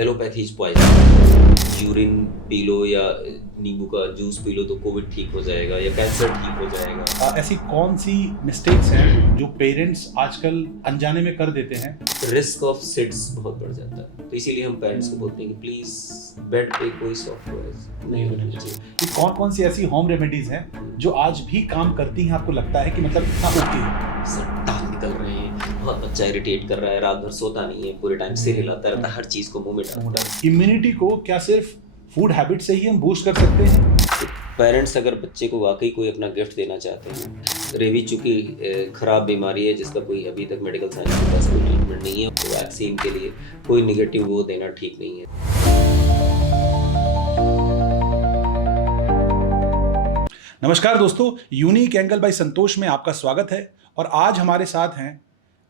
Allopathy is poison. Urine पी लो या नींबू का जूस पी लो तो कोविड ठीक हो जाएगा या कैंसर ठीक हो जाएगा। ऐसी कौन सी मिस्टेक्स हैं जो पेरेंट्स आजकल अनजाने में कर देते हैं? रिस्क ऑफ सिड्स बहुत बढ़ जाता है, तो इसीलिए हम पेरेंट्स को बोलते हैं कि प्लीज बेड पे कोई सॉफ्ट टॉयज नहीं रखना चाहिए। कि कौन कौन सी ऐसी होम रेमेडीज हैं जो आज भी काम करती हैं, आपको लगता है कि मतलब इतना ओके है? सर दांत निकल रहे हैं, बहुत बच्चा इरिटेट कर रहा है, रात भर सोता नहीं है, पूरे टाइम सिर हिलाता रहता है, हर चीज को मुंह में डालता है। इम्यूनिटी को क्या सिर्फ फूड हैबिट से ही हम बूस्ट कर सकते हैं? पेरेंट्स अगर बच्चे को वाकई कोई अपना गिफ्ट देना चाहते हैं, रेबीज चूंकि खराब बीमारी है जिसका कोई अभी तक मेडिकल साइंस के पास कोई ट्रीटमेंट नहीं है, तो वैक्सीन के लिए कोई निगेटिव वो देना ठीक नहीं है। नमस्कार दोस्तों, यूनिक एंगल बाय संतोष में आपका स्वागत है। और आज हमारे साथ हैं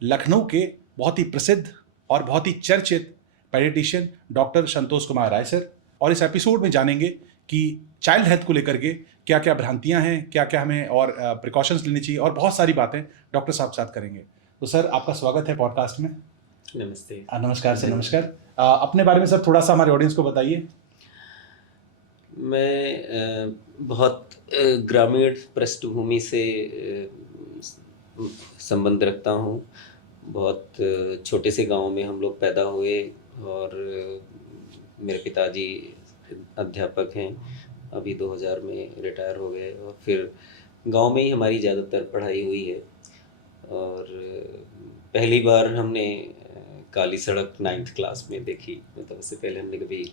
लखनऊ के बहुत ही प्रसिद्ध और बहुत ही चर्चित paediatrician doctor Santosh Kumar Rai sir. और इस एपिसोड में जानेंगे कि चाइल्ड हेल्थ को लेकर के क्या क्या भ्रांतियां हैं, क्या क्या हमें और प्रिकॉशंस लेनी चाहिए, और बहुत सारी बातें डॉक्टर साहब साथ करेंगे। तो सर, आपका स्वागत है पॉडकास्ट में। नमस्ते। नमस्कार सर। नमस्कार। अपने बारे में सर थोड़ा सा हमारे ऑडियंस को बताइए। मैं बहुत ग्रामीण पृष्ठभूमि से संबंध रखता हूँ। बहुत छोटे से गांव में हम लोग पैदा हुए और मेरे पिताजी अध्यापक हैं, अभी 2000 में रिटायर हो गए, और फिर गांव में ही हमारी ज़्यादातर पढ़ाई हुई है। और पहली बार हमने काली सड़क 9th क्लास में देखी, मतलब उससे पहले हमने कभी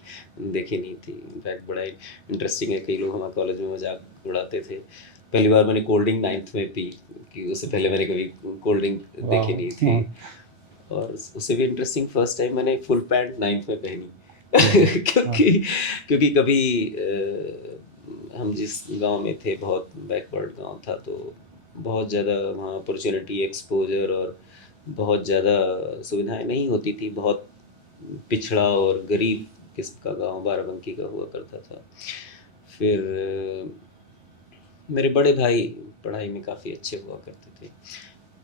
देखी नहीं थी। इनफैक्ट बड़ा इंटरेस्टिंग है, कई लोग हमारे कॉलेज में मजाक उड़ाते थे। पहली बार मैंने कोल्ड ड्रिंक 9th में पी, कि उससे पहले मैंने कभी कोल्ड ड्रिंक देखी नहीं थी। और उससे भी इंटरेस्टिंग, फर्स्ट टाइम मैंने फुल पैंट 9th में पहनी क्योंकि कभी हम जिस गांव में थे, बहुत बैकवर्ड गांव था, तो बहुत ज़्यादा वहाँ अपॉर्चुनिटी, एक्सपोजर और बहुत ज़्यादा सुविधाएं नहीं होती थी। बहुत पिछड़ा और गरीब किस्म का गांव बाराबंकी का हुआ करता था। फिर मेरे बड़े भाई पढ़ाई में काफ़ी अच्छे हुआ करते थे,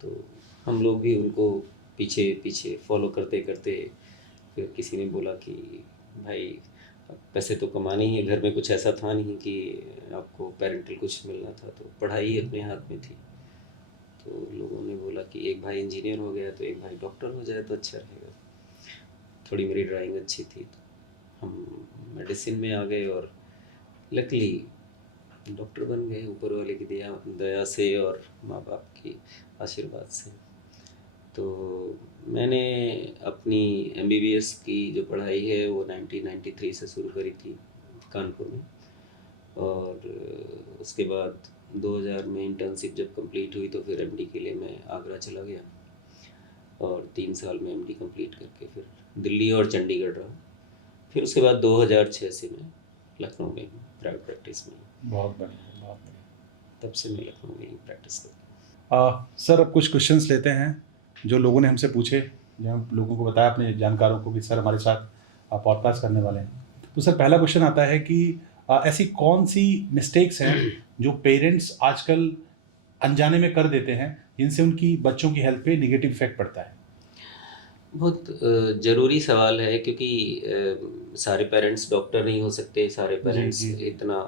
तो हम लोग भी उनको पीछे पीछे फॉलो करते करते फिर किसी ने बोला कि भाई पैसे तो कमाने ही है, घर में कुछ ऐसा था नहीं कि आपको पेरेंटल कुछ मिलना था, तो पढ़ाई अपने हाथ में थी। तो लोगों ने बोला कि एक भाई इंजीनियर हो गया तो एक भाई डॉक्टर हो जाए तो अच्छा रहेगा। थोड़ी मेरी ड्राइंग अच्छी थी तो हम मेडिसिन में आ गए, और लकीली डॉक्टर बन गए ऊपर वाले की दया से और माँ बाप की आशीर्वाद से। तो मैंने अपनी MBBS की जो पढ़ाई है वो 1993 से शुरू करी थी कानपुर में, और उसके बाद 2000 में इंटर्नशिप जब कंप्लीट हुई तो फिर MD के लिए मैं आगरा चला गया, और 3 साल में MD कंप्लीट करके फिर दिल्ली और चंडीगढ़ रहा। फिर उसके बाद 2006 से मैं लखनऊ में प्राइवेट प्रैक्टिस में। बहुत बढ़िया, बहुत बढ़िया। तब से मैं लखनऊ में ही प्रैक्टिस करता हूँ। सर, अब कुछ क्वेश्चंस लेते हैं जो लोगों ने हमसे पूछे, जो हम लोगों को बताया, अपने जानकारों को, कि सर हमारे साथ पॉडकास्ट करने वाले हैं। तो सर, पहला क्वेश्चन आता है कि ऐसी कौन सी मिस्टेक्स हैं जो पेरेंट्स आजकल अनजाने में कर देते हैं, जिनसे उनकी बच्चों की हेल्थ पे नेगेटिव इफेक्ट पड़ता है? बहुत ज़रूरी सवाल है, क्योंकि सारे पेरेंट्स डॉक्टर नहीं हो सकते, सारे पेरेंट्स इतना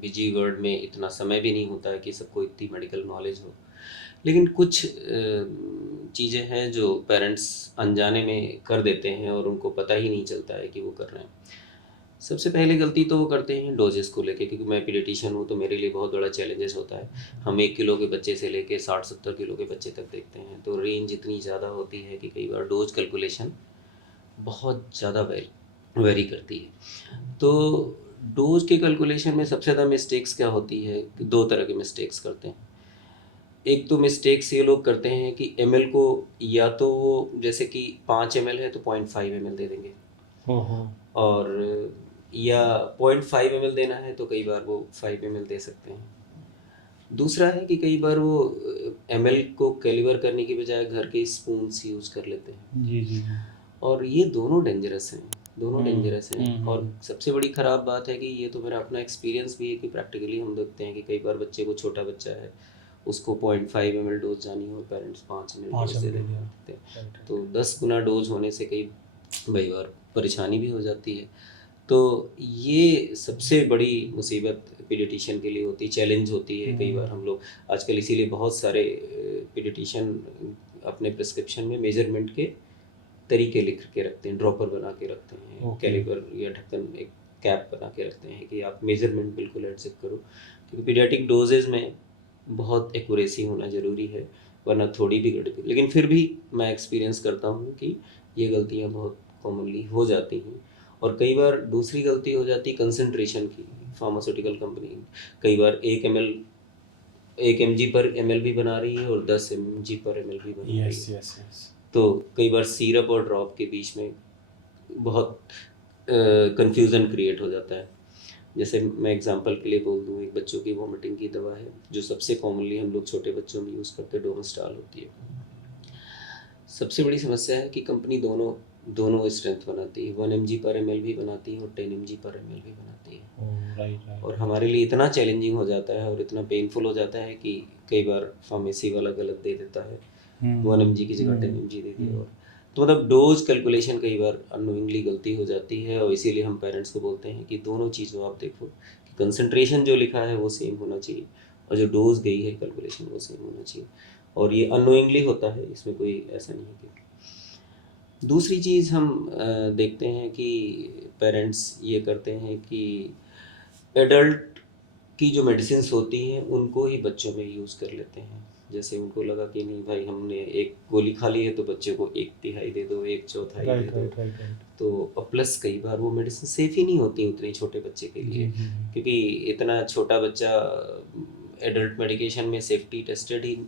बिजी वर्ल्ड में इतना समय भी नहीं होता है कि सबको इतनी मेडिकल नॉलेज हो। लेकिन कुछ चीज़ें हैं जो पेरेंट्स अनजाने में कर देते हैं और उनको पता ही नहीं चलता है कि वो कर रहे हैं। सबसे पहले गलती तो वो करते हैं डोजेस को लेके, क्योंकि मैं पीडियाट्रिशियन हूँ तो मेरे लिए बहुत बड़ा चैलेंजेस होता है। हम 1 किलो के बच्चे से लेके 60-70 किलो के बच्चे तक देखते हैं, तो रेंज इतनी ज़्यादा होती है कि कई बार डोज कैलकुलेशन बहुत ज़्यादा वेरी करती है। तो डोज के कैलकुलेशन में सबसे ज़्यादा मिस्टेक्स क्या होती है कि 2 तरह के मिस्टेक्स करते हैं। एक तो मिस्टेक्स ये लोग करते हैं कि ml को या तो जैसे कि 5 ml है तो 0.5 ml दे देंगे, और या 0.5 ml देना है तो कई बार वो 5 ml दे सकते हैं। दूसरा है कि कई बार वो ml को कैलिबर करने की बजाय घर के स्पून्स यूज़ कर लेते हैं। जी। और ये दोनों डेंजरस हैं, और सबसे बड़ी ख़राब बात है कि ये तो मेरा अपना एक्सपीरियंस भी है कि प्रैक्टिकली हम देखते हैं कि कई बार बच्चे को, छोटा बच्चा है, उसको 0.5 ml डोज जानी हो, पेरेंट्स 5 ml डोज दे देते हैं। तो 10 गुना डोज होने से कई बार परेशानी भी हो जाती है। तो ये सबसे बड़ी मुसीबत पीडियाट्रिशियन के लिए होती है, चैलेंज होती है। कई बार हम लोग आजकल इसीलिए बहुत सारे पीडियाट्रिशियन अपने प्रिस्क्रिप्शन में मेजरमेंट के तरीके लिख के रखते हैं, ड्रॉपर बना के रखते हैं, कैलिपर या ढक्कन एक कैप बना के रखते हैं कि आप मेजरमेंट बिल्कुल एडजस्ट करो, क्योंकि पीडियाट्रिक डोजेज में बहुत एक्यूरेसी होना ज़रूरी है, वरना थोड़ी भी गड़बड़ी। लेकिन फिर भी मैं एक्सपीरियंस करता हूँ कि ये गलतियाँ बहुत कॉमनली हो जाती हैं। और कई बार दूसरी गलती हो जाती है कंसंट्रेशन की। फार्मास्यूटिकल कंपनी कई बार 1 mg पर ml भी बना रही है और 10 mg पर ml भी बना रही है। तो कई बार सिरप और ड्रॉप के बीच में बहुत कंफ्यूजन क्रिएट हो जाता है। जैसे मैं एग्जांपल के लिए बोल दूँ, एक बच्चों की वॉमिटिंग की दवा है जो सबसे कॉमनली हम लोग छोटे बच्चों में यूज़ करते हैं, डोमेस्टाल होती है। सबसे बड़ी समस्या है कि कंपनी दोनों स्ट्रेंथ बनाती है, 1 mg पर ml भी बनाती है और 10 mg पर ml भी बनाती है। राइट। और हमारे लिए इतना चैलेंजिंग हो जाता है और इतना पेनफुल हो जाता है कि कई बार फार्मेसी वाला गलत दे देता है, 1 mg की जगह 10 mg दे दिया। और तो मतलब डोज कैलकुलेशन कई बार अननोइंगली गलती हो जाती है, और इसीलिए हम पेरेंट्स को बोलते हैं कि दोनों चीज़ों आप देखो कि कंसंट्रेशन जो लिखा है वो सेम होना चाहिए और जो डोज गई है कैलकुलेशन वो सेम होना चाहिए। और ये अननोइंगली होता है, इसमें कोई ऐसा नहीं है कि। दूसरी चीज़ हम देखते हैं कि पेरेंट्स ये करते हैं कि एडल्ट की जो मेडिसिन्स होती हैं उनको ही बच्चों में यूज़ कर लेते हैं। जैसे उनको लगा कि नहीं भाई, हमने एक गोली खा ली है तो बच्चे को 1/3 दे दो, 1/4 दे दो। तो प्लस कई बार वो मेडिसिन सेफ ही नहीं होती उतने छोटे बच्चे के लिए, क्योंकि इतना छोटा बच्चा एडल्ट मेडिकेशन में सेफ्टी टेस्टेड ही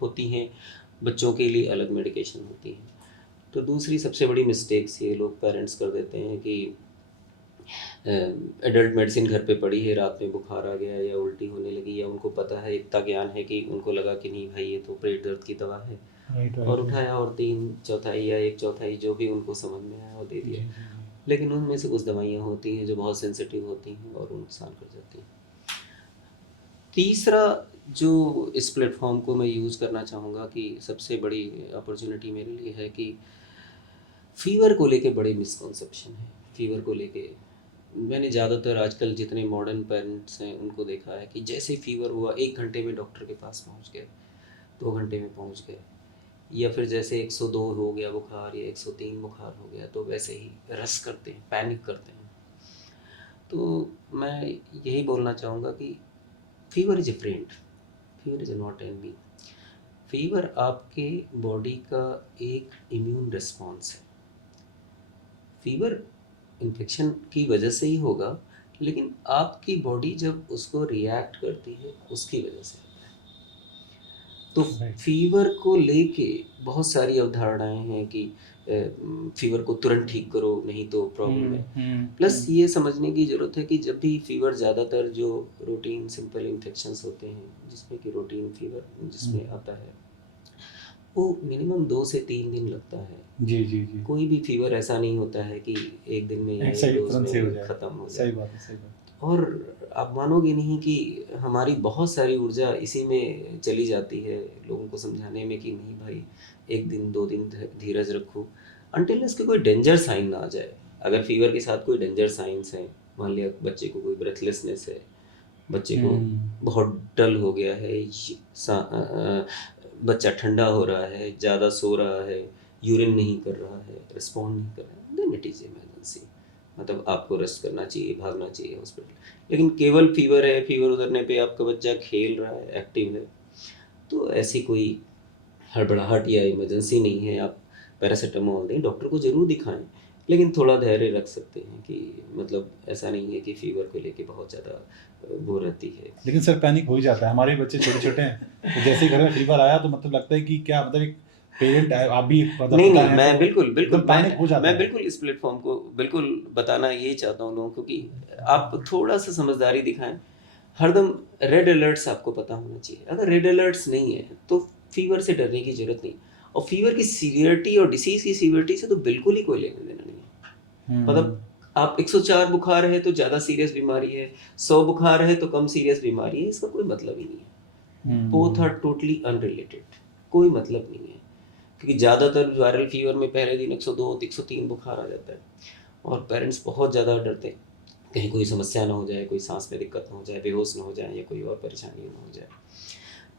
होती हैं, बच्चों के लिए अलग मेडिकेशन होती हैं। तो दूसरी सबसे बड़ी मिस्टेक्स ये लोग पेरेंट्स कर देते हैं कि एडल्ट मेडिसिन घर पे पड़ी है, रात में बुखार आ गया या उल्टी होने लगी, या उनको पता है, इतना ज्ञान है कि उनको लगा कि नहीं भाई ये तो पेट दर्द की दवा है, और उठाया और 3/4 या 1/4 जो भी उनको समझ में आया वो दे दिया। लेकिन उनमें से कुछ दवाइयाँ होती हैं जो बहुत सेंसिटिव होती हैं और वो नुकसान कर जाती हैं। तीसरा जो इस प्लेटफॉर्म को मैं यूज़ करना चाहूँगा कि सबसे बड़ी अपॉर्चुनिटी मेरे लिए है कि फ़ीवर को लेके बड़े मिसकॉन्सेप्शन है। फ़ीवर को लेके मैंने ज़्यादातर आजकल जितने मॉडर्न पेरेंट्स हैं उनको देखा है कि जैसे ही फ़ीवर हुआ 1 घंटे में डॉक्टर के पास पहुंच गए, 2 घंटे में पहुंच गए, या फिर जैसे 102 हो गया बुखार या 103 बुखार हो गया तो वैसे ही रश करते हैं, पैनिक करते हैं। तो मैं यही बोलना चाहूँगा कि fever is a friend, fever is not enemy. Fever आपके बॉडी का एक इम्यून रिस्पॉन्स है। फ़ीवर इन्फेक्शन की वजह से ही होगा, लेकिन आपकी बॉडी जब उसको रिएक्ट करती है उसकी वजह से होता है। तो फीवर को लेके बहुत सारी अवधारणाएं हैं कि फीवर को तुरंत ठीक करो नहीं तो प्रॉब्लम है। प्लस ये समझने की ज़रूरत है कि जब भी फीवर, ज़्यादातर जो रूटीन सिंपल इन्फेक्शंस होते हैं जिसमें कि रूटीन फीवर जिसमें आता है वो मिनिमम 2 से 3 दिन लगता है। जी। कोई भी फीवर ऐसा नहीं होता है कि एक दिन में या एक डोज में ख़त्म हो जाए। सही बात है। और आप मानोगे नहीं कि हमारी बहुत सारी ऊर्जा इसी में चली जाती है लोगों को समझाने में कि नहीं भाई 1 दिन 2 दिन धीरज रखो, अनटिल इसके कोई डेंजर साइन ना आ जाए। अगर फीवर के साथ कोई डेंजर साइंस है, मान लिया बच्चे को कोई ब्रेथलेसनेस है, बच्चे को बहुत डल हो गया है, बच्चा ठंडा हो रहा है, ज़्यादा सो रहा है, यूरिन नहीं कर रहा है, रिस्पॉन्ड नहीं कर रहा है, देन इट इज़ इमरजेंसी। मतलब आपको रेस्ट करना चाहिए, भागना चाहिए हॉस्पिटल। लेकिन केवल फीवर है, फीवर उतरने पे आपका बच्चा खेल रहा है, एक्टिव है, तो ऐसी कोई हड़बड़ाहट या इमरजेंसी नहीं है। आप पैरासीटामोल दें, डॉक्टर को ज़रूर दिखाएं, लेकिन थोड़ा धैर्य रख सकते हैं कि मतलब ऐसा नहीं है कि फीवर को लेके बहुत ज़्यादा वो रहती है। लेकिन सर पैनिक हो ही जाता है, हमारे बच्चे छोटे हैं तो जैसे ही घर में फीवर आया तो मतलब लगता है कि क्या, मतलब एक पेरेंट है, आप भी नहीं, मैं तो बिल्कुल पैनिक हो जाता मैं है। बिल्कुल इस प्लेटफॉर्म को बिल्कुल बताना यही चाहता हूँ लोगों को कि आप थोड़ा सा समझदारी दिखाएं। हरदम रेड अलर्ट्स आपको पता होना चाहिए। अगर रेड अलर्ट्स नहीं है तो फीवर से डरने की जरूरत नहीं, और फीवर की सीवियरिटी और डिसीज की सीवियरिटी से तो बिल्कुल ही कोई लेना देना नहीं है। मतलब आप 104 बुखार है तो ज़्यादा सीरियस बीमारी है, 100 बुखार है तो कम सीरियस बीमारी है, इसका कोई मतलब ही नहीं है। बोथ आर टोटली अनरिलेटेड, कोई मतलब नहीं है। क्योंकि ज़्यादातर वायरल फीवर में पहले दिन 102 103 बुखार आ जाता है और पेरेंट्स बहुत ज़्यादा डरते हैं कहीं कोई समस्या ना हो जाए, कोई सांस में दिक्कत ना हो जाए, बेहोश ना हो जाए या कोई और परेशानी ना हो जाए।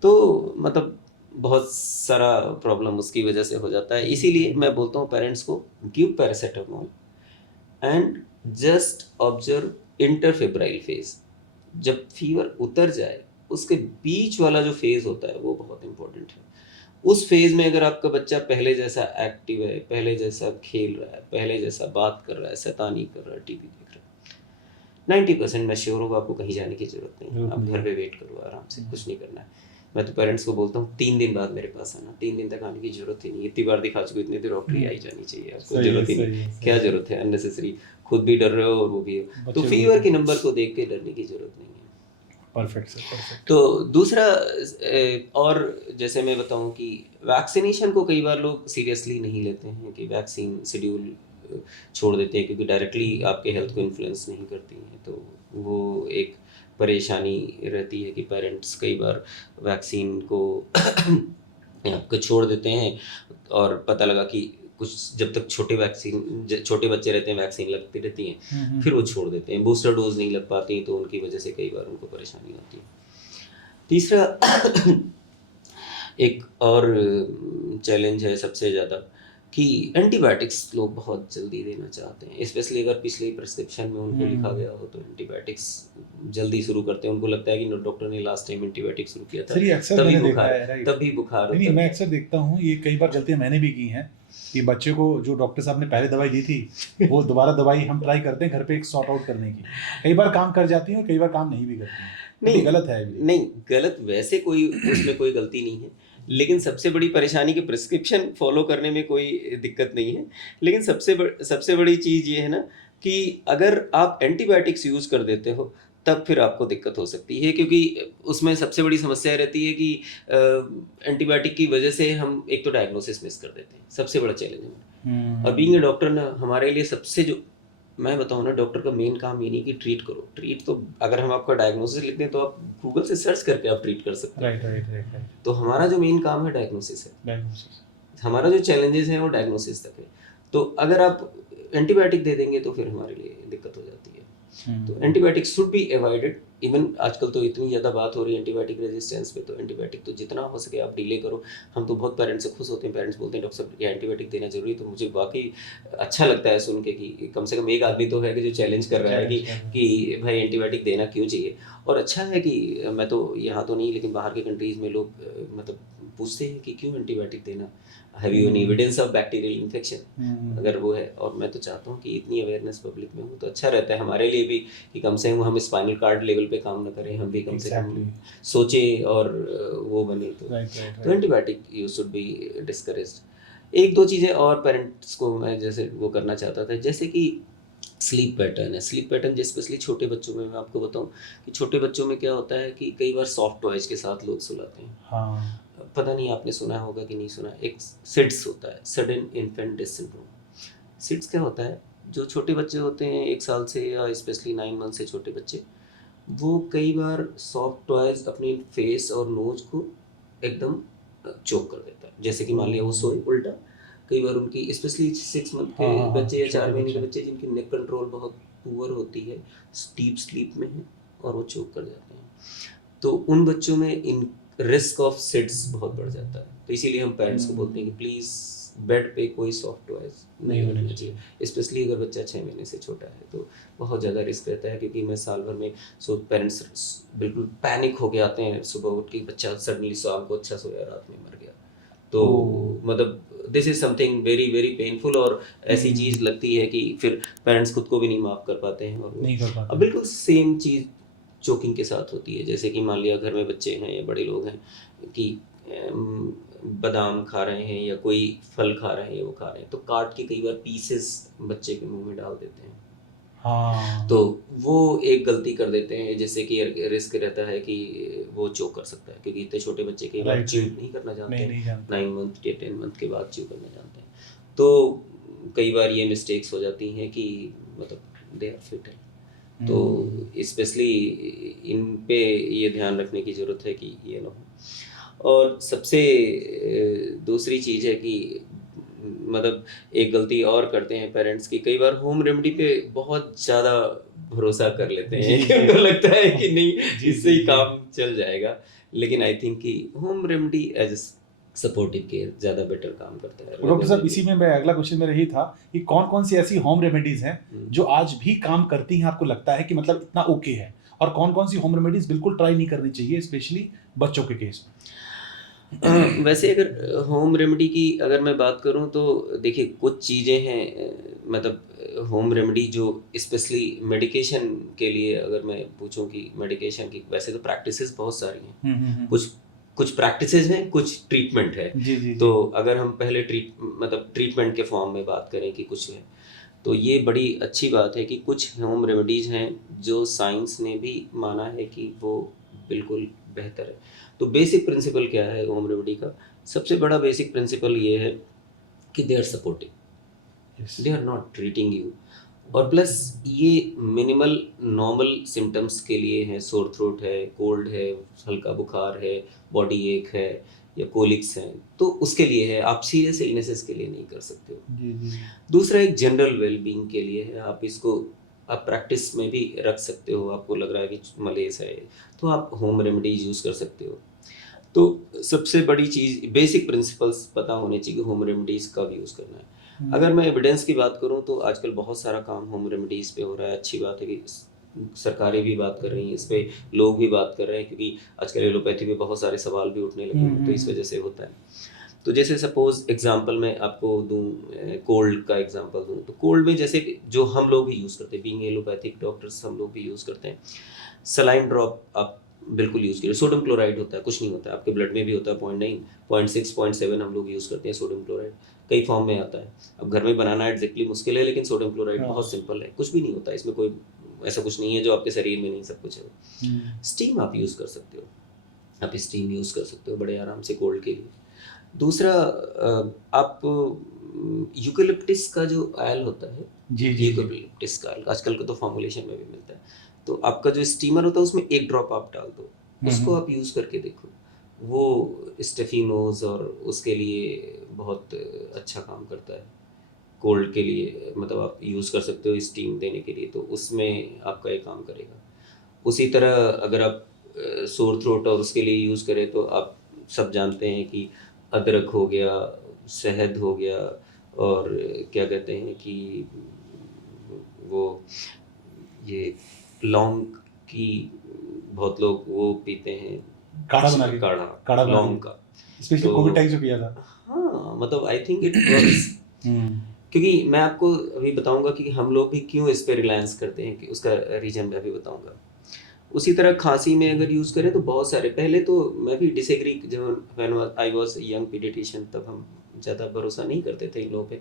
तो मतलब बहुत सारा प्रॉब्लम उसकी वजह से हो जाता है। इसीलिए मैं बोलता हूँ पेरेंट्स को, give paracetamol and just observe interfebrile phase. जब फीवर उतर जाए उसके बीच वाला जो फेज होता है वो बहुत इंपॉर्टेंट है। उस फेज में अगर आपका बच्चा पहले जैसा एक्टिव है, पहले जैसा खेल रहा है, पहले जैसा बात कर रहा है, शैतानी कर रहा है, टीवी देख रहा है, 90% मैं श्योर हूँ आपको कहीं जाने की जरूरत नहीं है। आप घर पे वेट करो आराम से, कुछ नहीं करना है। मैं तो पेरेंट्स को बोलता हूँ 3 दिन बाद मेरे पास आना, 3 दिन तक आने की जरूरत ही नहीं। इतनी बार दिखा चुके, इतनी देर डॉक्टरी आई जानी चाहिए, आपको जरूरत ही नहीं। क्या जरूरत है अननेसेसरी, खुद भी डर रहे हो और वो भी हो। तो फीवर के नंबर को देख के डरने की जरूरत नहीं है। Perfect sir, perfect. तो दूसरा और जैसे मैं बताऊं कि वैक्सीनेशन को कई बार लोग सीरियसली नहीं लेते हैं कि वैक्सीन शेड्यूल छोड़ देते हैं क्योंकि डायरेक्टली आपके हेल्थ को इन्फ्लुएंस नहीं करती हैं। तो वो एक परेशानी रहती है कि पेरेंट्स कई बार वैक्सीन को आपको छोड़ देते हैं और पता लगा कि कुछ जब तक छोटे बच्चे रहते हैं वैक्सीन लगती रहती हैं, फिर वो छोड़ देते हैं, बूस्टर डोज नहीं लग पाती, तो उनकी वजह से कई बार उनको परेशानी होती है। तीसरा एक और चैलेंज है सबसे ज़्यादा कि एंटीबायोटिक्स लोग बहुत जल्दी देना चाहते हैं, स्पेशली अगर पिछले प्रिस्क्रिप्शन में उनको लिखा गया हो तो एंटीबायोटिक्स जल्दी शुरू करते हैं। उनको लगता है कि डॉक्टर ने लास्ट टाइम एंटीबायोटिक शुरू किया था सर ये अक्सर मैंने देखा है, राइट? तभी बुखार नहीं, मैं अक्सर देखता हूँ, ये कई बार गलतियाँ मैंने भी की हैं कि बच्चे को जो डॉक्टर साहब ने पहले दवाई दी थी वो दोबारा दवाई हम ट्राई करते हैं घर पे एक सॉर्ट आउट करने की। कई बार काम कर जाती है और कई बार काम नहीं भी करती है। नहीं, गलत है नहीं, गलत वैसे कोई उसमें कोई गलती नहीं है, लेकिन सबसे बड़ी परेशानी कि प्रिस्क्रिप्शन फॉलो करने में कोई दिक्कत नहीं है। लेकिन सबसे बड़ी चीज़ ये है ना कि अगर आप एंटीबायोटिक्स यूज़ कर देते हो तब फिर आपको दिक्कत हो सकती है, क्योंकि उसमें सबसे बड़ी समस्या रहती है कि एंटीबायोटिक की वजह से हम एक तो डायग्नोसिस मिस कर देते हैं, सबसे बड़ा चैलेंज है। और बीइंग ए डॉक्टर ना, हमारे लिए सबसे जो मैं बताऊँ ना, डॉक्टर का मेन काम ये नहीं कि ट्रीट करो। ट्रीट तो अगर हम आपका डायग्नोसिस लिखते हैं तो आप गूगल से सर्च करके आप ट्रीट कर सकते हैं। राइट। तो हमारा जो मेन काम है डायग्नोसिस है, हमारा जो चैलेंजेस हैं वो डायग्नोसिस तक है। तो अगर आप एंटीबायोटिक दे देंगे तो फिर हमारे लिए दिक्कत हो जाती है। तो antibiotic should be avoided. Even आजकल तो इतनी ज़्यादा बात हो रही है एंटीबायोटिक रेजिस्टेंस पे, तो एंटीबायोटिक तो जितना हो सके आप डिले करो। हम तो बहुत पेरेंट्स से खुश होते हैं, पेरेंट्स बोलते हैं डॉक्टर साहब ये एंटीबायोटिक देना जरूरी है। तो मुझे वाकई अच्छा लगता है सुन के कि कम से कम एक आदमी तो है कि जो चैलेंज कर रहा है कि भाई एंटीबायोटिक देना क्यों चाहिए। और अच्छा है कि मैं तो यहाँ तो नहीं, लेकिन बाहर के कंट्रीज़ में लोग मतलब पूछते हैं कि क्यों एंटीबायोटिक देना, have you any evidence of bacterial infection, अगर वो है। और मैं तो चाहता हूँ कि इतनी अवेयरनेस पब्लिक में हो तो अच्छा रहता है हमारे लिए भी कि कम से कम हम स्पाइनल कार्ड लेवल पे काम ना करें, हम भी कम से कम सोचें और वो बने। तो antibiotic use should be discouraged. एक दो चीज़ें और पेरेंट्स को मैं जैसे वो करना चाहता था, जैसे कि स्लीप पैटर्न है। स्लीप पैटर्न स्पेशली छोटे बच्चों में मैं आपको बताऊं कि छोटे बच्चों में क्या होता है कि कई बार सॉफ्ट टॉयज के साथ लोग सुलाते हैं। हाँ। पता नहीं आपने सुना होगा कि नहीं सुना, एक सिड्स होता है, sudden infant death syndrome. Seeds क्या होता है, जो छोटे बच्चे होते हैं 1 साल से या स्पेशली 9 मंथ से छोटे बच्चे, वो कई बार सॉफ्ट टॉयज अपनी फेस और नोज को एकदम चोक कर देता है। जैसे कि मान लिया वो सोए उल्टा, कई बार उनकी स्पेशली 6 मंथ के बच्चे या 4 महीने के बच्चे जिनकी नेक कंट्रोल बहुत पुअर होती है, डीप स्लीप में है और वो चोक कर जाते हैं, तो उन बच्चों में इन रिस्क ऑफ सिड्स बहुत बढ़ जाता है। तो इसीलिए हम पेरेंट्स को बोलते हैं कि प्लीज़ बेड पे कोई सॉफ्ट टॉयज नहीं रखना चाहिए, स्पेशली अगर बच्चा 6 महीने से छोटा है तो बहुत ज़्यादा रिस्क रहता है। क्योंकि मैं साल भर में पेरेंट्स बिल्कुल पैनिक होके आते हैं सुबह उठ के, बच्चा सडनली शाम को अच्छा सोया रात में मर गया। तो मतलब this is something very very painful, और ऐसी चीज़ लगती है कि फिर पेरेंट्स खुद को भी नहीं माफ़ कर पाते हैं। और नहीं कर पाते। अब बिल्कुल सेम चीज़ चोकिंग के साथ होती है। जैसे कि मान लिया घर में बच्चे हैं या बड़े लोग हैं कि बादाम खा रहे हैं या कोई फल खा रहे हैं या वो खा रहे हैं, तो काट के कई बार पीसेस बच्चे के मुंह में डाल देते हैं। हाँ। तो वो एक गलती कर देते हैं, जैसे कि रिस्क रहता है कि वो चोक कर सकता है, क्योंकि इतने छोटे बच्चे कई बार च्यू नहीं करना जानते हैं, 9 मंथ के 10 मंथ के बाद च्यू करना जानते हैं। तो कई बार ये मिस्टेक्स हो जाती हैं कि मतलब दे आर फिट है। तो स्पेशली इन पे ये ध्यान रखने की ज़रूरत है कि ये ना हो। और सबसे दूसरी चीज़ है कि मतलब एक गलती और करते हैं पेरेंट्स की, कई बार होम रेमेडी पे बहुत ज़्यादा भरोसा कर लेते हैं जी, कि जी। उनको लगता है कि नहीं जी, इससे ही जी, जी। काम चल जाएगा, लेकिन आई थिंक कि home remedy as supportive care ज़्यादा बेटर काम करता है तो डॉक्टर साहब इसी में मैं अगला क्वेश्चन मेरा यही था कि कौन कौन सी ऐसी होम रेमेडीज हैं जो आज भी काम करती हैं, आपको लगता है कि मतलब इतना ओके है, और कौन कौन सी होम रेमेडीज बिल्कुल ट्राई नहीं करनी चाहिए, स्पेशली बच्चों के केस में? वैसे अगर होम रेमेडी की अगर मैं बात करूं तो देखिए कुछ चीज़ें हैं मतलब होम रेमेडी जो स्पेशली मेडिकेशन के लिए, अगर मैं पूछूं कि मेडिकेशन की, वैसे तो प्रैक्टिसेस बहुत सारी हैं, कुछ कुछ प्रैक्टिसेस हैं, कुछ ट्रीटमेंट है। जी, जी, तो जी। अगर हम पहले ट्रीटमेंट के फॉर्म में बात करें कि कुछ है, तो ये बड़ी अच्छी बात है कि कुछ होम रेमेडीज़ हैं जो साइंस ने भी माना है कि वो बिल्कुल बेहतर है। तो बेसिक प्रिंसिपल क्या है होम रेमेडी का? सबसे बड़ा बेसिक प्रिंसिपल ये है कि they are supportive, yes. They are not treating you, और प्लस ये मिनिमल नॉर्मल सिम्टम्स के लिए हैं। सोर थ्रोट है, कोल्ड है, हल्का बुखार है, बॉडी एक है या कोलिक्स हैं, तो उसके लिए है, आप सीरियस इलनेसेस के लिए नहीं कर सकते हो। जी, जी, जी। दूसरा एक जनरल वेलबींग के लिए है, आप इसको आप प्रैक्टिस में भी रख सकते हो, आपको लग रहा है कि मलेस है तो आप होम रेमेडीज यूज़ कर सकते हो। तो सबसे बड़ी चीज़ बेसिक प्रिंसिपल्स पता होने चाहिए कि होम रेमेडीज़ कब यूज़ करना है। अगर मैं एविडेंस की बात करूं तो आजकल बहुत सारा काम होम रेमेडीज़ पे हो रहा है। अच्छी बात है कि सरकारें भी बात कर रही हैं इस पे, लोग भी बात कर रहे हैं, क्योंकि आजकल एलोपैथी में बहुत सारे सवाल भी उठने लगे हैं, तो इस वजह से होता है। तो जैसे सपोज एग्जांपल मैं आपको दूं, कोल्ड का एग्जांपल दूं, तो कोल्ड में जैसे कि जो हम लोग भी यूज़ करते हैं, बीइंग एलोपैथिक डॉक्टर्स हम लोग भी यूज़ करते हैं, सलाइन ड्रॉप आप बिल्कुल यूज़ करिए। सोडियम क्लोराइड होता है, कुछ नहीं होता है, आपके ब्लड में भी होता है, 0.9 0.6 0.7 हम लोग यूज़ करते हैं सोडियम क्लोराइड, कई फॉर्म में आता है। अब घर में बनाना एग्जैक्टली मुश्किल है, लेकिन सोडियम क्लोराइड हाँ। बहुत सिंपल है, कुछ भी नहीं होता है इसमें, कोई ऐसा कुछ नहीं है जो आपके शरीर में नहीं, सब कुछ है। स्टीम आप यूज़ कर सकते हो, आप स्टीम यूज़ कर सकते हो बड़े आराम से कोल्ड के लिए। दूसरा आप यूकेलिप्टिस का जो ऑयल होता है, जी, जी, जी। यूकेलिप्टिस का ऑयल आजकल का तो फॉर्मुलेशन में भी मिलता है, तो आपका जो स्टीमर होता है उसमें एक ड्रॉप आप डाल दो, उसको आप यूज़ करके देखो, वो स्टफी नोज और उसके लिए बहुत अच्छा काम करता है। कोल्ड के लिए मतलब आप यूज़ कर सकते हो स्टीम देने के लिए, तो उसमें आपका ये काम करेगा। उसी तरह अगर आप सोर थ्रोट और उसके लिए यूज़ करें तो आप सब जानते हैं कि अदरक हो गया, शहद हो गया, और क्या कहते हैं कि वो ये लौंग की, बहुत लोग वो पीते हैं, काढ़ा बना के। काढ़ा काढ़ा बना लौंग के। का। स्पेशली तो कोविड टाइम से पिया था। हाँ, मतलब आई थिंक इट वर्क्स। क्योंकि मैं आपको अभी बताऊंगा कि हम लोग भी क्यों इस पे रिलायंस करते हैं, कि उसका रीजन मैं अभी बताऊंगा। उसी तरह खांसी में अगर यूज़ करें तो बहुत सारे, पहले तो मैं भी डिसएग्री, जब when I was young paediatrician तब हम ज़्यादा भरोसा नहीं करते थे इन लोगों पे,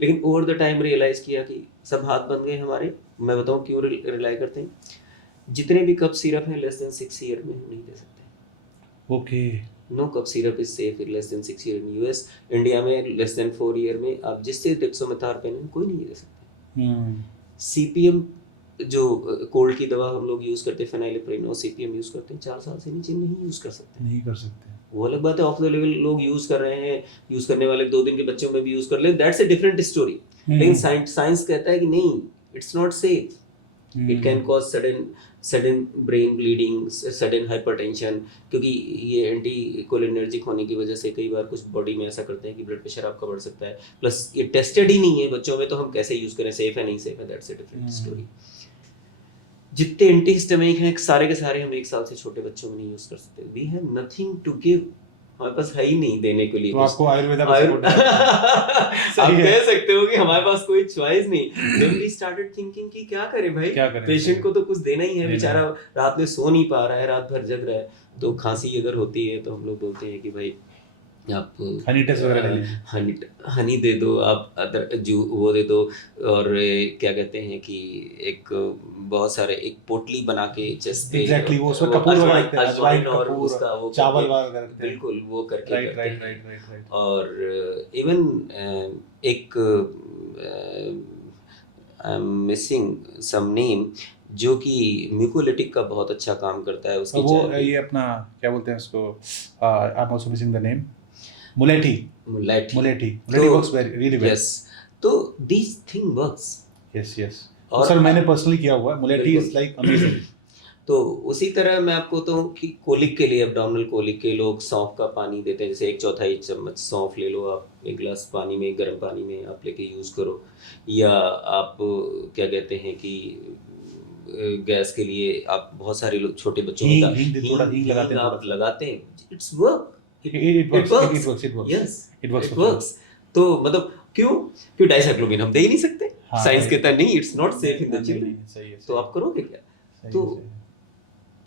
लेकिन ओवर द टाइम रियलाइज़ किया कि सब हाथ बन गए हमारे। मैं बताऊँ क्यों रिलाई करते हैं? जितने भी कप सिरप हैं लेस देन 6 ईयर में हम नहीं दे सकते। Okay. No cough syrup is safe in less than 6 year in US. India में लेस देन 4 ईयर में आप जिससे डेक्सोमेथार्पेन कोई नहीं दे सकते। सीपीएम जो कोल्ड की दवा हम लोग यूज़ करते हैं, फेनाइलिप्रिन और सीपीएम यूज़ करते हैं, 4 साल से नीचे नहीं यूज़ कर सकते। नहीं कर सकते। वो अलग बात है, ऑफ द लेवल लोग यूज़ कर रहे हैं, यूज़ करने वाले 2 दिन के बच्चों में भी यूज़ कर ले, दैट्स अ डिफरेंट स्टोरी। लेकिन साइंस कहता है कि नहीं, it's not safe, it can cause sudden brain bleeding, sudden hypertension, क्योंकि ये एंटी कोलिनर्जिक होने की वजह से कई बार कुछ बॉडी में ऐसा करते हैं कि ब्लड प्रेशर आपका बढ़ सकता है। प्लस ये टेस्टेड ही नहीं है बच्चों में, तो हम कैसे यूज़ करें, सेफ है नहीं सेफ है, दैट्स अ डिफरेंट स्टोरी। जितने एंटीहिस्टामिक हैं सारे के सारे हम 1 साल से छोटे बच्चों में नहीं यूज़ कर सकते। We have nothing to give, हमारे पास है ही नहीं देने के लिए तो कुछ। आपको आयुर्वेदा का सपोर्ट आप कह सकते हो कि हमारे पास कोई चॉइस नहीं। Then we started thinking कि क्या करें भाई, क्या करें? पेशेंट को तो कुछ देना ही है, देना बेचारा रात में सो नहीं पा रहा है, रात भर जग रहा है, तो खांसी अगर होती है तो हम लोग बोलते हैं कि भाई आप हनी टेस्ट वगैरह ले लीजिए। हनी दे दो, आप अदर जो वो दे दो, और क्या कहते हैं कि एक बहुत सारे एक पोटली बना के चेस्ट पे, एग्जैक्टली, वो उसमें कपूर वगैरह रखते हैं, अजवाइन और कपूर, उसका वो चावल करके, वगैरह रखते हैं। बिल्कुल वो करके राइट, करते राइट, हैं। Right, right, right. और इवन एक I am missing some name, जो कि म्यूकोलिटिक का बहुत अच्छा काम करता है उसकी वो चाय ये अपना क्या बोलते हैं उसको, I am also missing the name, मुलेठी। में। लाइटली। मुलेठी works very really well. Yes, तो these thing works. Yes yes, और सर मैंने पर्सनली किया हुआ है, मुलेठी इज लाइक अमेजिंग। तो उसी तरह मैं आपको तो कि कोलिक के लिए, एब्डोमिनल कोलिक के लोग सौंफ का पानी देते हैं, जैसे 1/4 चम्मच सौंफ ले लो आप, एक गिलास पानी में, गर्म पानी में आप लेके यूज़ करो। या आप क्या कहते हैं कि गैस के लिए आप बहुत सारे लोग छोटे बच्चों में थोड़ा हींग लगाते हैं, आप थोड़ा लगाते हैं, it's work, it works, works, it works, it works, yes, it works it works. तो मतलब क्यों डाइसाइक्लोमीन हम दे ही नहीं सकते? हाँ, साइंस right. कहता है नहीं, it's not safe in the नहीं, चिल्ड्रन। सही है, तो आप करोगे क्या? सही तो है,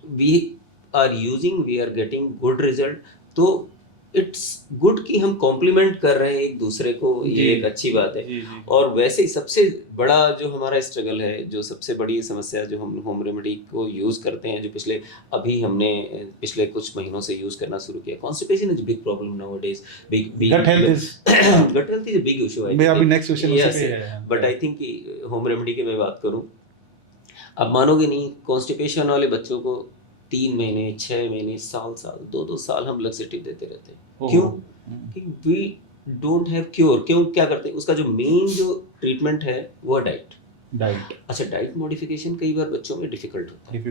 we are getting good result. तो इट्स गुड कि हम कॉम्प्लीमेंट कर रहे हैं एक दूसरे को, ये जी, एक अच्छी बात है। जी, जी। और वैसे ही सबसे बड़ा जो हमारा स्ट्रगल है, जो सबसे बड़ी समस्या जो हम होम रेमेडी को यूज़ करते हैं, जो हमने पिछले कुछ महीनों से यूज़ करना शुरू किया, constipation is big problem nowadays. Gut health is gut health is a big issue. मैं अभी नेक्स्ट क्वेश्चन उसी पे है। बट आई थिंक कि होम रेमेडी की मैं बात करूं, आप मानोगे नहीं, कॉन्स्टिपेशन वाले बच्चों को 3 महीने, 6 महीने, साल 2 साल हम लक्सेटिव देते रहते हैं। क्यों? कि वी डोंट हैव क्योर। क्यों? क्या करते हैं, उसका जो मेन जो ट्रीटमेंट है वो डाइट। अच्छा, डाइट मॉडिफिकेशन कई बार बच्चों में डिफिकल्ट होता है,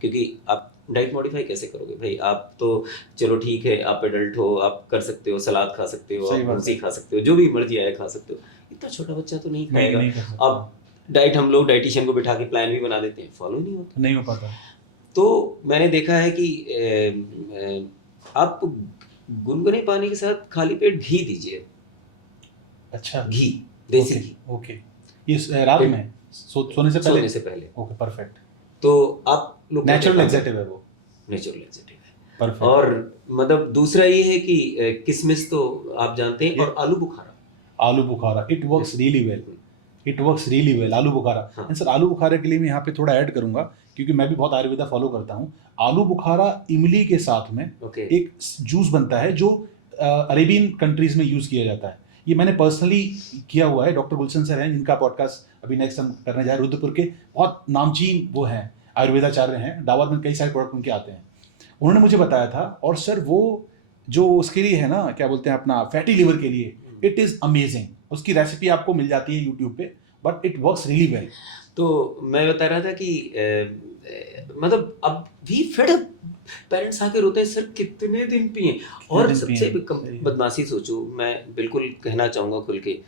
क्योंकि आप डाइट मॉडिफाई कैसे करोगे भाई? आप तो चलो ठीक है, आप एडल्ट हो, आप कर सकते हो, सलाद खा सकते हो, आप भूसी खा सकते हो, जो भी मर्जी आया खा सकते हो। इतना छोटा बच्चा तो नहीं खाएगा। अब डाइट हम लोग डाइटिशियन को बिठा के प्लान भी बना देते हैं, फॉलो नहीं हो पाता। तो मैंने देखा है कि आप गुनगुने पानी के साथ खाली पेट घी दीजिए। अच्छा, घी, देसी घी। ओके, ये रात में सोने से पहले। Okay, perfect. तो आप लोग नेचुरल लैक्सेटिव है वो, नेचुरल लैक्सेटिव है। परफेक्ट। और मतलब दूसरा ये है कि किशमिश तो आप जानते हैं, और आलू बुखारा, इट वर्क्स रियली वेल, आलू बुखारा। हाँ। सर आलू बुखारा के लिए मैं यहाँ पे थोड़ा ऐड करूंगा, क्योंकि मैं भी बहुत आयुर्वेदा फॉलो करता हूँ। आलू बुखारा इमली के साथ में एक जूस बनता है जो अरेबियन कंट्रीज में यूज किया जाता है। ये मैंने पर्सनली किया हुआ है। डॉक्टर गुलशन सर हैं, जिनका पॉडकास्ट अभी नेक्स्ट हम करने जा रहे हैं, रुद्रपुर के बहुत नामचीन वो हैं, आयुर्वेदाचार्य हैं, डाबर में कई सारे प्रोडक्ट उनके आते हैं। उन्होंने मुझे बताया था, और सर वो जो उसके लिए है ना, क्या बोलते हैं अपना, फैटी लिवर के लिए इट इज़ अमेजिंग। उसकी रेसिपी आपको मिल जाती है यूट्यूब पे, but it works really well. तो मैं बता रहा था कि मतलब अब भी फेड अप पेरेंट्स आके रोते हैं, सर कितने दिन पिए। और सबसे बदमाशी सोचो, मैं बिल्कुल कहना चाहूँगा खुल के,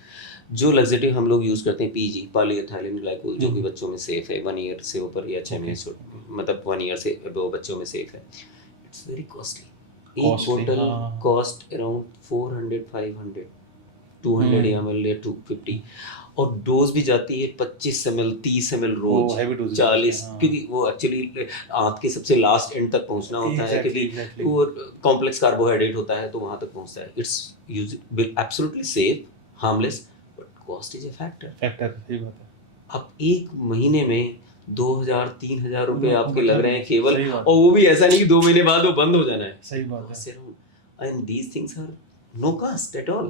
जो लग्जेटिव हम लोग यूज़ करते हैं, पीजी, पॉलीएथिलीन ग्लाइकोल, जो कि बच्चों में सेफ है, 1 ईयर से ऊपर या 6 महीने से, मतलब 1 ईयर से वो बच्चों में सेफ है। It's very costly. एक बोतल कॉस्ट अराउंड 400, 500, 200 ml या 250, और डोज भी जाती है 25 ml, 30 ml रोज, 40, क्योंकि वो एक्चुअली आंत के सबसे लास्ट एंड तक पहुंचना होता है, क्योंकि वो कॉम्प्लेक्स कार्बोहाइड्रेट होता है, तो वहां तक पहुंचता है। It's absolutely safe, harmless, but cost is a factor. सही बात है। अब एक महीने में 2,000-3,000 रुपए आपके लग रहे हैं केवल, और वो भी ऐसा नहीं कि 2 महीने बाद वो बंद हो जाना है। सही बात है। And these things are no cost at all.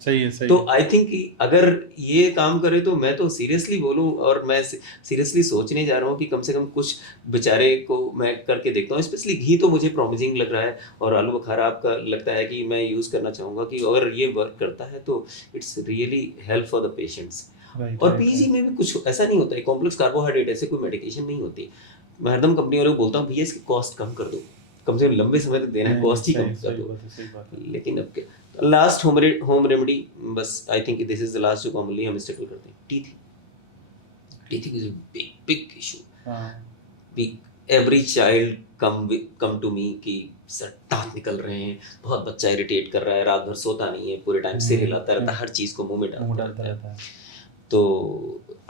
सही है। तो आई थिंक कि अगर ये काम करे तो मैं तो सीरियसली बोलूं, और मैं सीरियसली सोचने जा रहा हूँ कि कम से कम कुछ बेचारे को मैं करके देखता हूँ। स्पेशली घी तो मुझे प्रॉमिसिंग लग रहा है, और आलू बुखारा आपका लगता है कि मैं यूज़ करना चाहूँगा कि अगर ये वर्क करता है तो it's really help for the patients. और पीजी में भी कुछ ऐसा नहीं होता है, कॉम्प्लेक्स कार्बोहाइड्रेट ऐसे कोई मेडिकेशन नहीं होती। मैं हरदम कंपनी वालों को बोलता हूँ, भैया इसकी कॉस्ट कम कर दो, कम से कम लंबे समय तक देना है, कॉस्ट ही कम कर दो। लेकिन अब लास्ट होम रेमेडी, बस I think this is the last जो कॉमनली हम स्ट्रगल करते हैं, teeth is a big issue. Every child come to me कि सर दांत निकल रहे हैं, बहुत बच्चा इरिटेट कर रहा है, रात भर सोता नहीं है, पूरे टाइम सिर हिलाता रहता है, हर चीज़ को मुंह में डालता रहता है। तो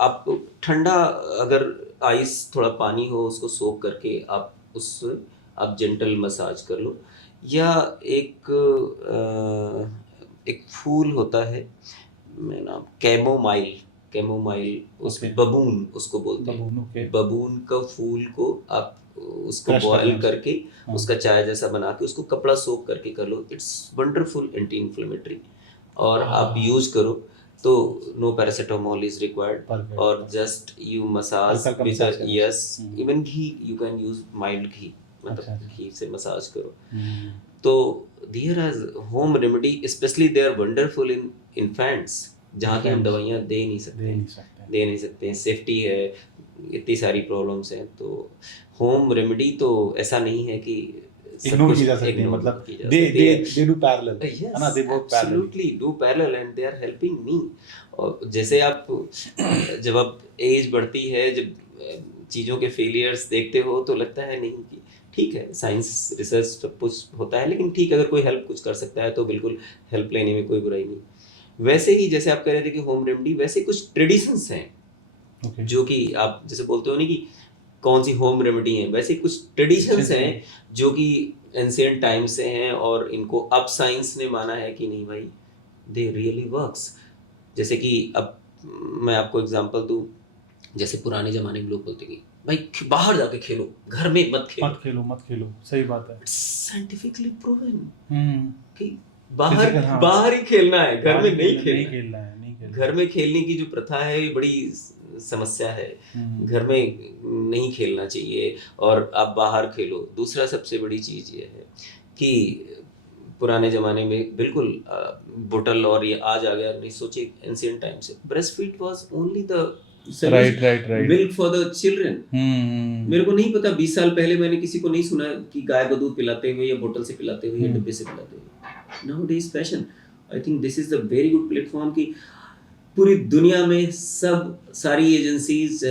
आप ठंडा, अगर आइस थोड़ा पानी हो, उसको सोक करके आप जेंटल मसाज कर लो। या एक फूल होता है, मैं नाम कैमोमाइल, बबून उसको बोलते हैं। बबून का फूल को आप उसको बॉयल करके उसका चाय जैसा बना के उसको कपड़ा सोक करके कर लो। इट्स वंडरफुल एंटी इन्फ्लेमेटरी, और आप यूज करो। तो no paracetamol is required, Perfect. और जस्ट यू मसाज हल्का विद मसाज करो। Yes, hmm. Even ghee you can use mild ghee, अच्छा, मतलब अच्छा। घी से मसाज करो। हम्म, तो there are home remedy, specially they are wonderful in infants, जहाँ की हम Infants. दवाइयाँ दे नहीं दे सकते, नहीं सकते। दे नहीं सकते, सेफ्टी है, इतनी सारी प्रॉब्लम्स हैं। तो होम रेमेडी तो ऐसा नहीं है कि सब इग्नोर कुछ की जा सकती है, इग्नोर मतलब की जा दे सकती दे है। दे डू पैरेलल, है यस, ना, they work parallelly. Absolutely do parallel and they are helping me. और जैसे आप जब आप एज बढ़ती है, जब चीज़ों के फेलियर्स देखते हो, तो लगता है नहीं कि ठीक है, साइंस रिसर्च सब कुछ होता है, लेकिन ठीक, अगर कोई हेल्प कुछ कर सकता है तो बिल्कुल हेल्प लेने में कोई बुराई नहीं। वैसे ही जैसे आप कह रहे थे कि होम रेमेडी, वैसे कुछ ट्रेडिशंस हैं ओके। जो कि आप जैसे बोलते हो नहीं कि कौन सी होम रेमेडी है, वैसे कुछ ट्रेडिशंस हैं जो कि एंशियंट टाइम से हैं, और इनको अब साइंस ने माना है कि नहीं भाई, दे रियली वर्क्स। जैसे कि अब मैं आपको एग्जांपल दूं, जैसे पुराने जमाने में लोग बोलते कि भाई बाहर जाके खेलो, घर में मत खेलो। मत खेलो, मत खेलो, सही बात है। इट्स साइंटिफिकली प्रूवन हम्म, कि बाहर फिजिकल, हाँ, बाहर ही खेलना है, घर बाहर में ही नहीं खेलना, खेलना नहीं है। खेलना है, नहीं खेलना घर है। में खेलने की जो प्रथा है, ये बड़ी समस्या है। हम्म, घर में नहीं खेलना चाहिए, और आप बाहर खेलो। दूसरा सबसे बड़ी चीज़ ये है कि पुराने ज़माने में बिल्कुल बोतल, और ये आज आ गया, नहीं सोचिए एंशियंट टाइम से breast feed was only the right, right, right. Milk for the children. Hmm, मेरे को नहीं पता, 20 साल पहले मैंने किसी को नहीं सुना कि गाय को दूध पिलाते हुए, या बोतल से पिलाते हुए, या डब्बे से पिलाते हुए। Now days fashion, I think this is the very good platform कि पूरी दुनिया में सब सारी एजेंसीज,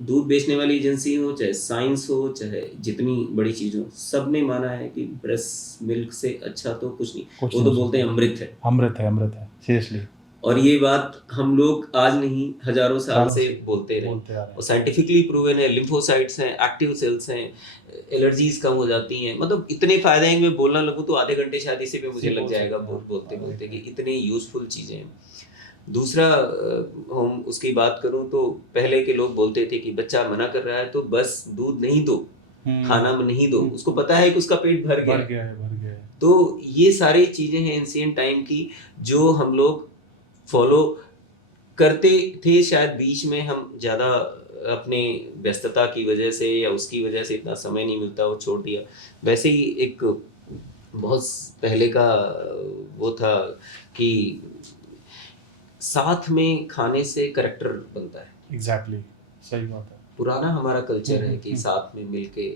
दूध बेचने वाली एजेंसी हो, चाहे साइंस हो, चाहे जितनी बड़ी चीज हो, सब ने माना है कि ब्रेस्ट मिल्क से अच्छा तो कुछ नहीं। कुछ वो नहीं तो हो बोलते हैं सकता। अमृत है, अमृत है, अमृत है, सीरियसली। और ये बात हम लोग आज नहीं, हजारों साल सालों से से बोलते रहे, बोलते आ रहे हैं। और साइंटिफिकली प्रूवन है। लिम्फोसाइट्स हैं, एक्टिव सेल्स हैं, एलर्जीज कम हो जाती हैं, मतलब इतने फायदे हैं कि मैं बोलना लगूँ तो आधे घंटे शायद इसी पे मुझे इसी लग बोल जाएगा सकते हैं आप। बोलते बोलते, राइट, कि राइट। इतनी यूजफुल चीज़ें हैं। दूसरा, हम उसकी बात करूं तो पहले के लोग बोलते थे कि बच्चा मना कर रहा है तो बस दूध नहीं दो, खाना नहीं दो, उसको पता है कि उसका पेट भर गया भर गया है, भर गया है। तो ये सारी चीजें हैं एंशियंट टाइम की, जो हम लोग फॉलो करते थे। शायद बीच में हम ज़्यादा अपने व्यस्तता की वजह से या उसकी वजह से इतना समय नहीं मिलता, वो छोड़ दिया। वैसे ही एक बहुत पहले का वो था कि साथ में खाने से करेक्टर बनता है। एग्जैक्टली, सही बात है। पुराना हमारा कल्चर है कि हम्म। साथ में मिलके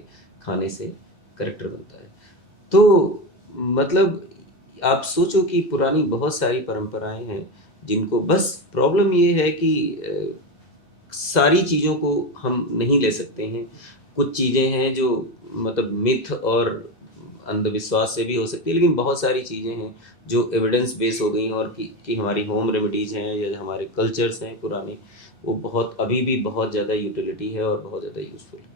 खाने से करेक्टर बनता है। तो मतलब आप सोचो कि पुरानी बहुत सारी परंपराएं हैं जिनको, बस प्रॉब्लम ये है कि सारी चीज़ों को हम नहीं ले सकते हैं। कुछ चीज़ें हैं जो मतलब मिथ और अंधविश्वास से भी हो सकती है, लेकिन बहुत सारी चीज़ें हैं जो एविडेंस बेस हो गई हैं, और कि हमारी होम रेमेडीज़ हैं या हमारे कल्चर्स हैं पुराने, वो बहुत अभी भी बहुत ज़्यादा यूटिलिटी है और बहुत ज़्यादा यूजफुल है।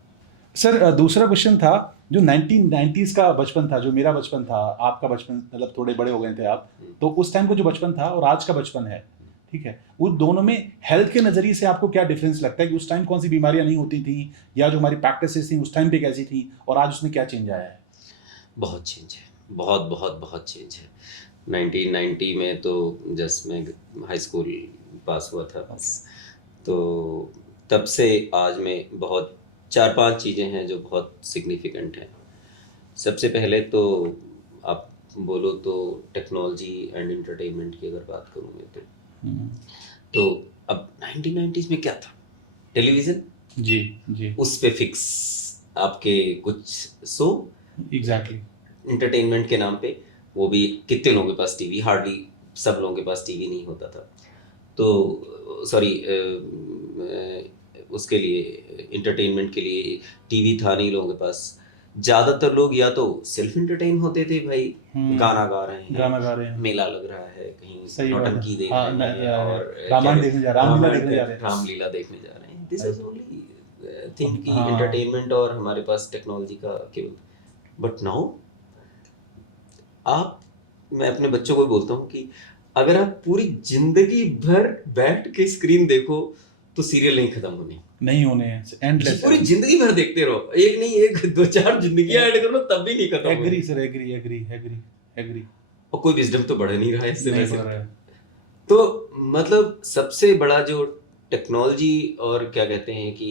सर, दूसरा क्वेश्चन था, जो 1990s का बचपन था, जो मेरा बचपन था, आपका बचपन, मतलब थोड़े बड़े हो गए थे आप, तो उस टाइम का जो बचपन था और आज का बचपन है, ठीक है, वो दोनों में हेल्थ के नज़रिए से आपको क्या डिफरेंस लगता है कि उस टाइम कौन सी बीमारियां नहीं होती थी, या जो हमारी प्रैक्टिसेस थी उस टाइम पे कैसी थी, और आज उसमें क्या चेंज आया है? बहुत चेंज है, बहुत बहुत बहुत चेंज है। 1990 में तो जस्ट मैं हाई स्कूल पास हुआ था बस, तो तब से आज में बहुत 4-5 चीज़ें हैं जो बहुत सिग्निफिकेंट हैं। सबसे पहले तो आप बोलो तो टेक्नोलॉजी एंड एंटरटेनमेंट की अगर बात करूँ मैं तो अब 1990s में क्या था, टेलीविज़न, जी, जी, उस पे फिक्स आपके कुछ शो, एग्जैक्टली। एंटरटेनमेंट के नाम पे, वो भी कितने लोगों के पास टीवी, हार्डली सब लोगों के पास टीवी नहीं होता था। तो सॉरी, उसके लिए एंटरटेनमेंट के लिए टीवी था नहीं लोगों के पास। ज़्यादातर लोग या तो सेल्फ एंटरटेन होते थे भाई, गाना गा रहे हैं, गाना गा रहे हैं, मेला लग रहा है कहीं, सही बात है। नौटंकी देख हाँ, रहे हैं, और रामायण देखने जा रहे हैं, रामलीला देखने जा रहे हैं। रामलीला देखने जा रहे हैं। दिस इज ओनली थिंग कि हाँ। एंटरटेनमेंट और हमारे पास टेक्नोलॉजी का केवल। बट नाउ आप, मैं अपने बच्चों को बोलता हूँ कि अगर आप पूरी जिंदगी भर बैठ के स्क्रीन देखो तो सीरियल नहीं खत्म होने, नहीं होने हैं, एंडलेस। पूरी जिंदगी भर देखते रहो, एक नहीं एक 2-4 जिंदगियां ऐड कर लो तब भी नहीं खत्म एग्री होगी। Sir, agree, agree, agree, agree. और कोई विजडम तो बढ़ नहीं रहा है इससे नहीं वैसे। बढ़ रहा है। तो मतलब सबसे बड़ा जो टेक्नोलॉजी और क्या कहते हैं कि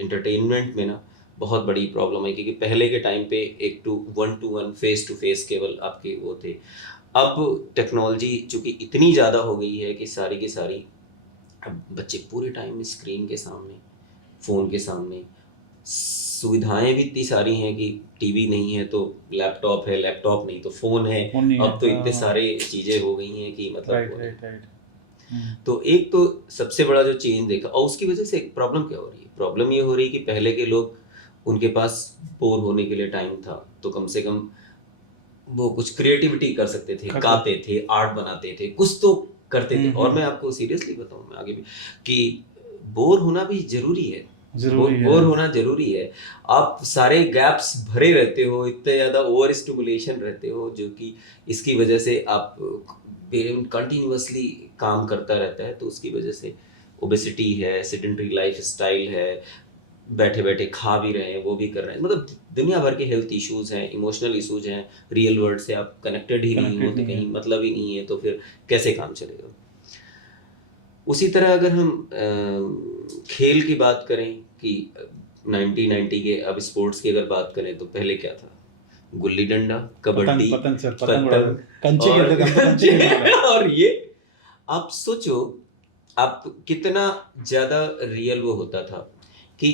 एंटरटेनमेंट में ना बहुत बड़ी प्रॉब्लम है, क्योंकि पहले के टाइम पे एक to one face to face केवल आपके वो थे। अब टेक्नोलॉजी चूंकि इतनी ज़्यादा हो गई है कि सारी की सारी, अब बच्चे पूरे टाइम स्क्रीन के सामने, फ़ोन के सामने, सुविधाएं भी इतनी सारी हैं कि टीवी नहीं है तो लैपटॉप है, लैपटॉप नहीं तो फ़ोन है। फोन नहीं है, अब तो इतने हाँ। सारे चीज़ें हो गई हैं कि मतलब राइट वो नहीं। Right right. तो एक तो सबसे बड़ा जो चेंज देखा, और उसकी वजह से एक प्रॉब्लम क्या हो रही है, प्रॉब्लम ये हो रही है कि पहले के लोग, उनके पास बोर होने के लिए टाइम था तो कम से कम वो कुछ क्रिएटिविटी कर सकते थे, कर गाते थे, आर्ट बनाते थे, कुछ तो करते थे। और मैं हम्म। आपको सीरियसली बताऊं, मैं आगे भी, कि बोर होना भी जरूरी है। जरूरी है। बोर होना जरूरी है। आप सारे गैप्स भरे रहते हो, इतने ज़्यादा ओवर स्टिमुलेशन रहते हो, जो कि इसकी वजह से आप कंटिन्यूअसली काम करता रहता है, तो उसकी वजह से ओबेसिटी है, सेडेंटरी लाइफ स्टाइल है, बैठे बैठे खा भी रहे हैं, वो भी कर रहे हैं, मतलब दुनिया भर के हेल्थ इश्यूज हैं, इमोशनल इश्यूज हैं। रियल वर्ल्ड से आप कनेक्टेड ही नहीं हो कनेक्टेड तो नहीं है। कहीं मतलब ही नहीं है, तो फिर कैसे काम चलेगा। उसी तरह अगर हम खेल की बात करें कि 1990 के, अब स्पोर्ट्स की अगर बात करें तो पहले क्या था, गुल्ली डंडा, पतंग कबड्डी, पतंग सर, पतंग उड़ाते पतंग, थे। कंचे और खेलते थे, हम तो कंचे खेलने वाले हैं। और ये आप सोचो, आप कितना ज्यादा रियल वो होता था कि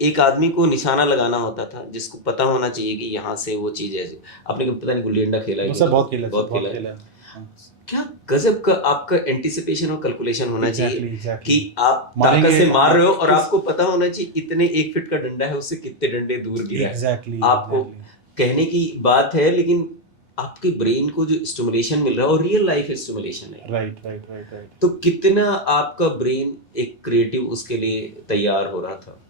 एक आदमी को निशाना लगाना होता था, जिसको पता होना चाहिए कि यहाँ से वो चीज ऐसे। आपने कभी पता नहीं गुल्ली डंडा खेला है बस कि सर नहीं, बहुत खेला है सर, बहुत बहुत खेला है। खेला है। हाँ। क्या गजब का आपका एंटिसिपेशन और कैलकुलेशन होना चाहिए एग्जैक्टली एग्जैक्टली। कि आप ताकत मारेंगे से मार रहे हो, और किस। आपको पता होना चाहिए इतने 1 फीट का डंडा है, उससे कितने डंडे दूर गिरा है। एग्जैक्टली आपको एग्जैक्टली। कहने की बात है, लेकिन आपके ब्रेन को जो स्टिमुलेशन मिल रहा है, और रियल लाइफ स्टिमुलेशन है, राइट राइट राइट राइट। तो कितना आपका ब्रेन एक क्रिएटिव उसके लिए तैयार हो रहा था।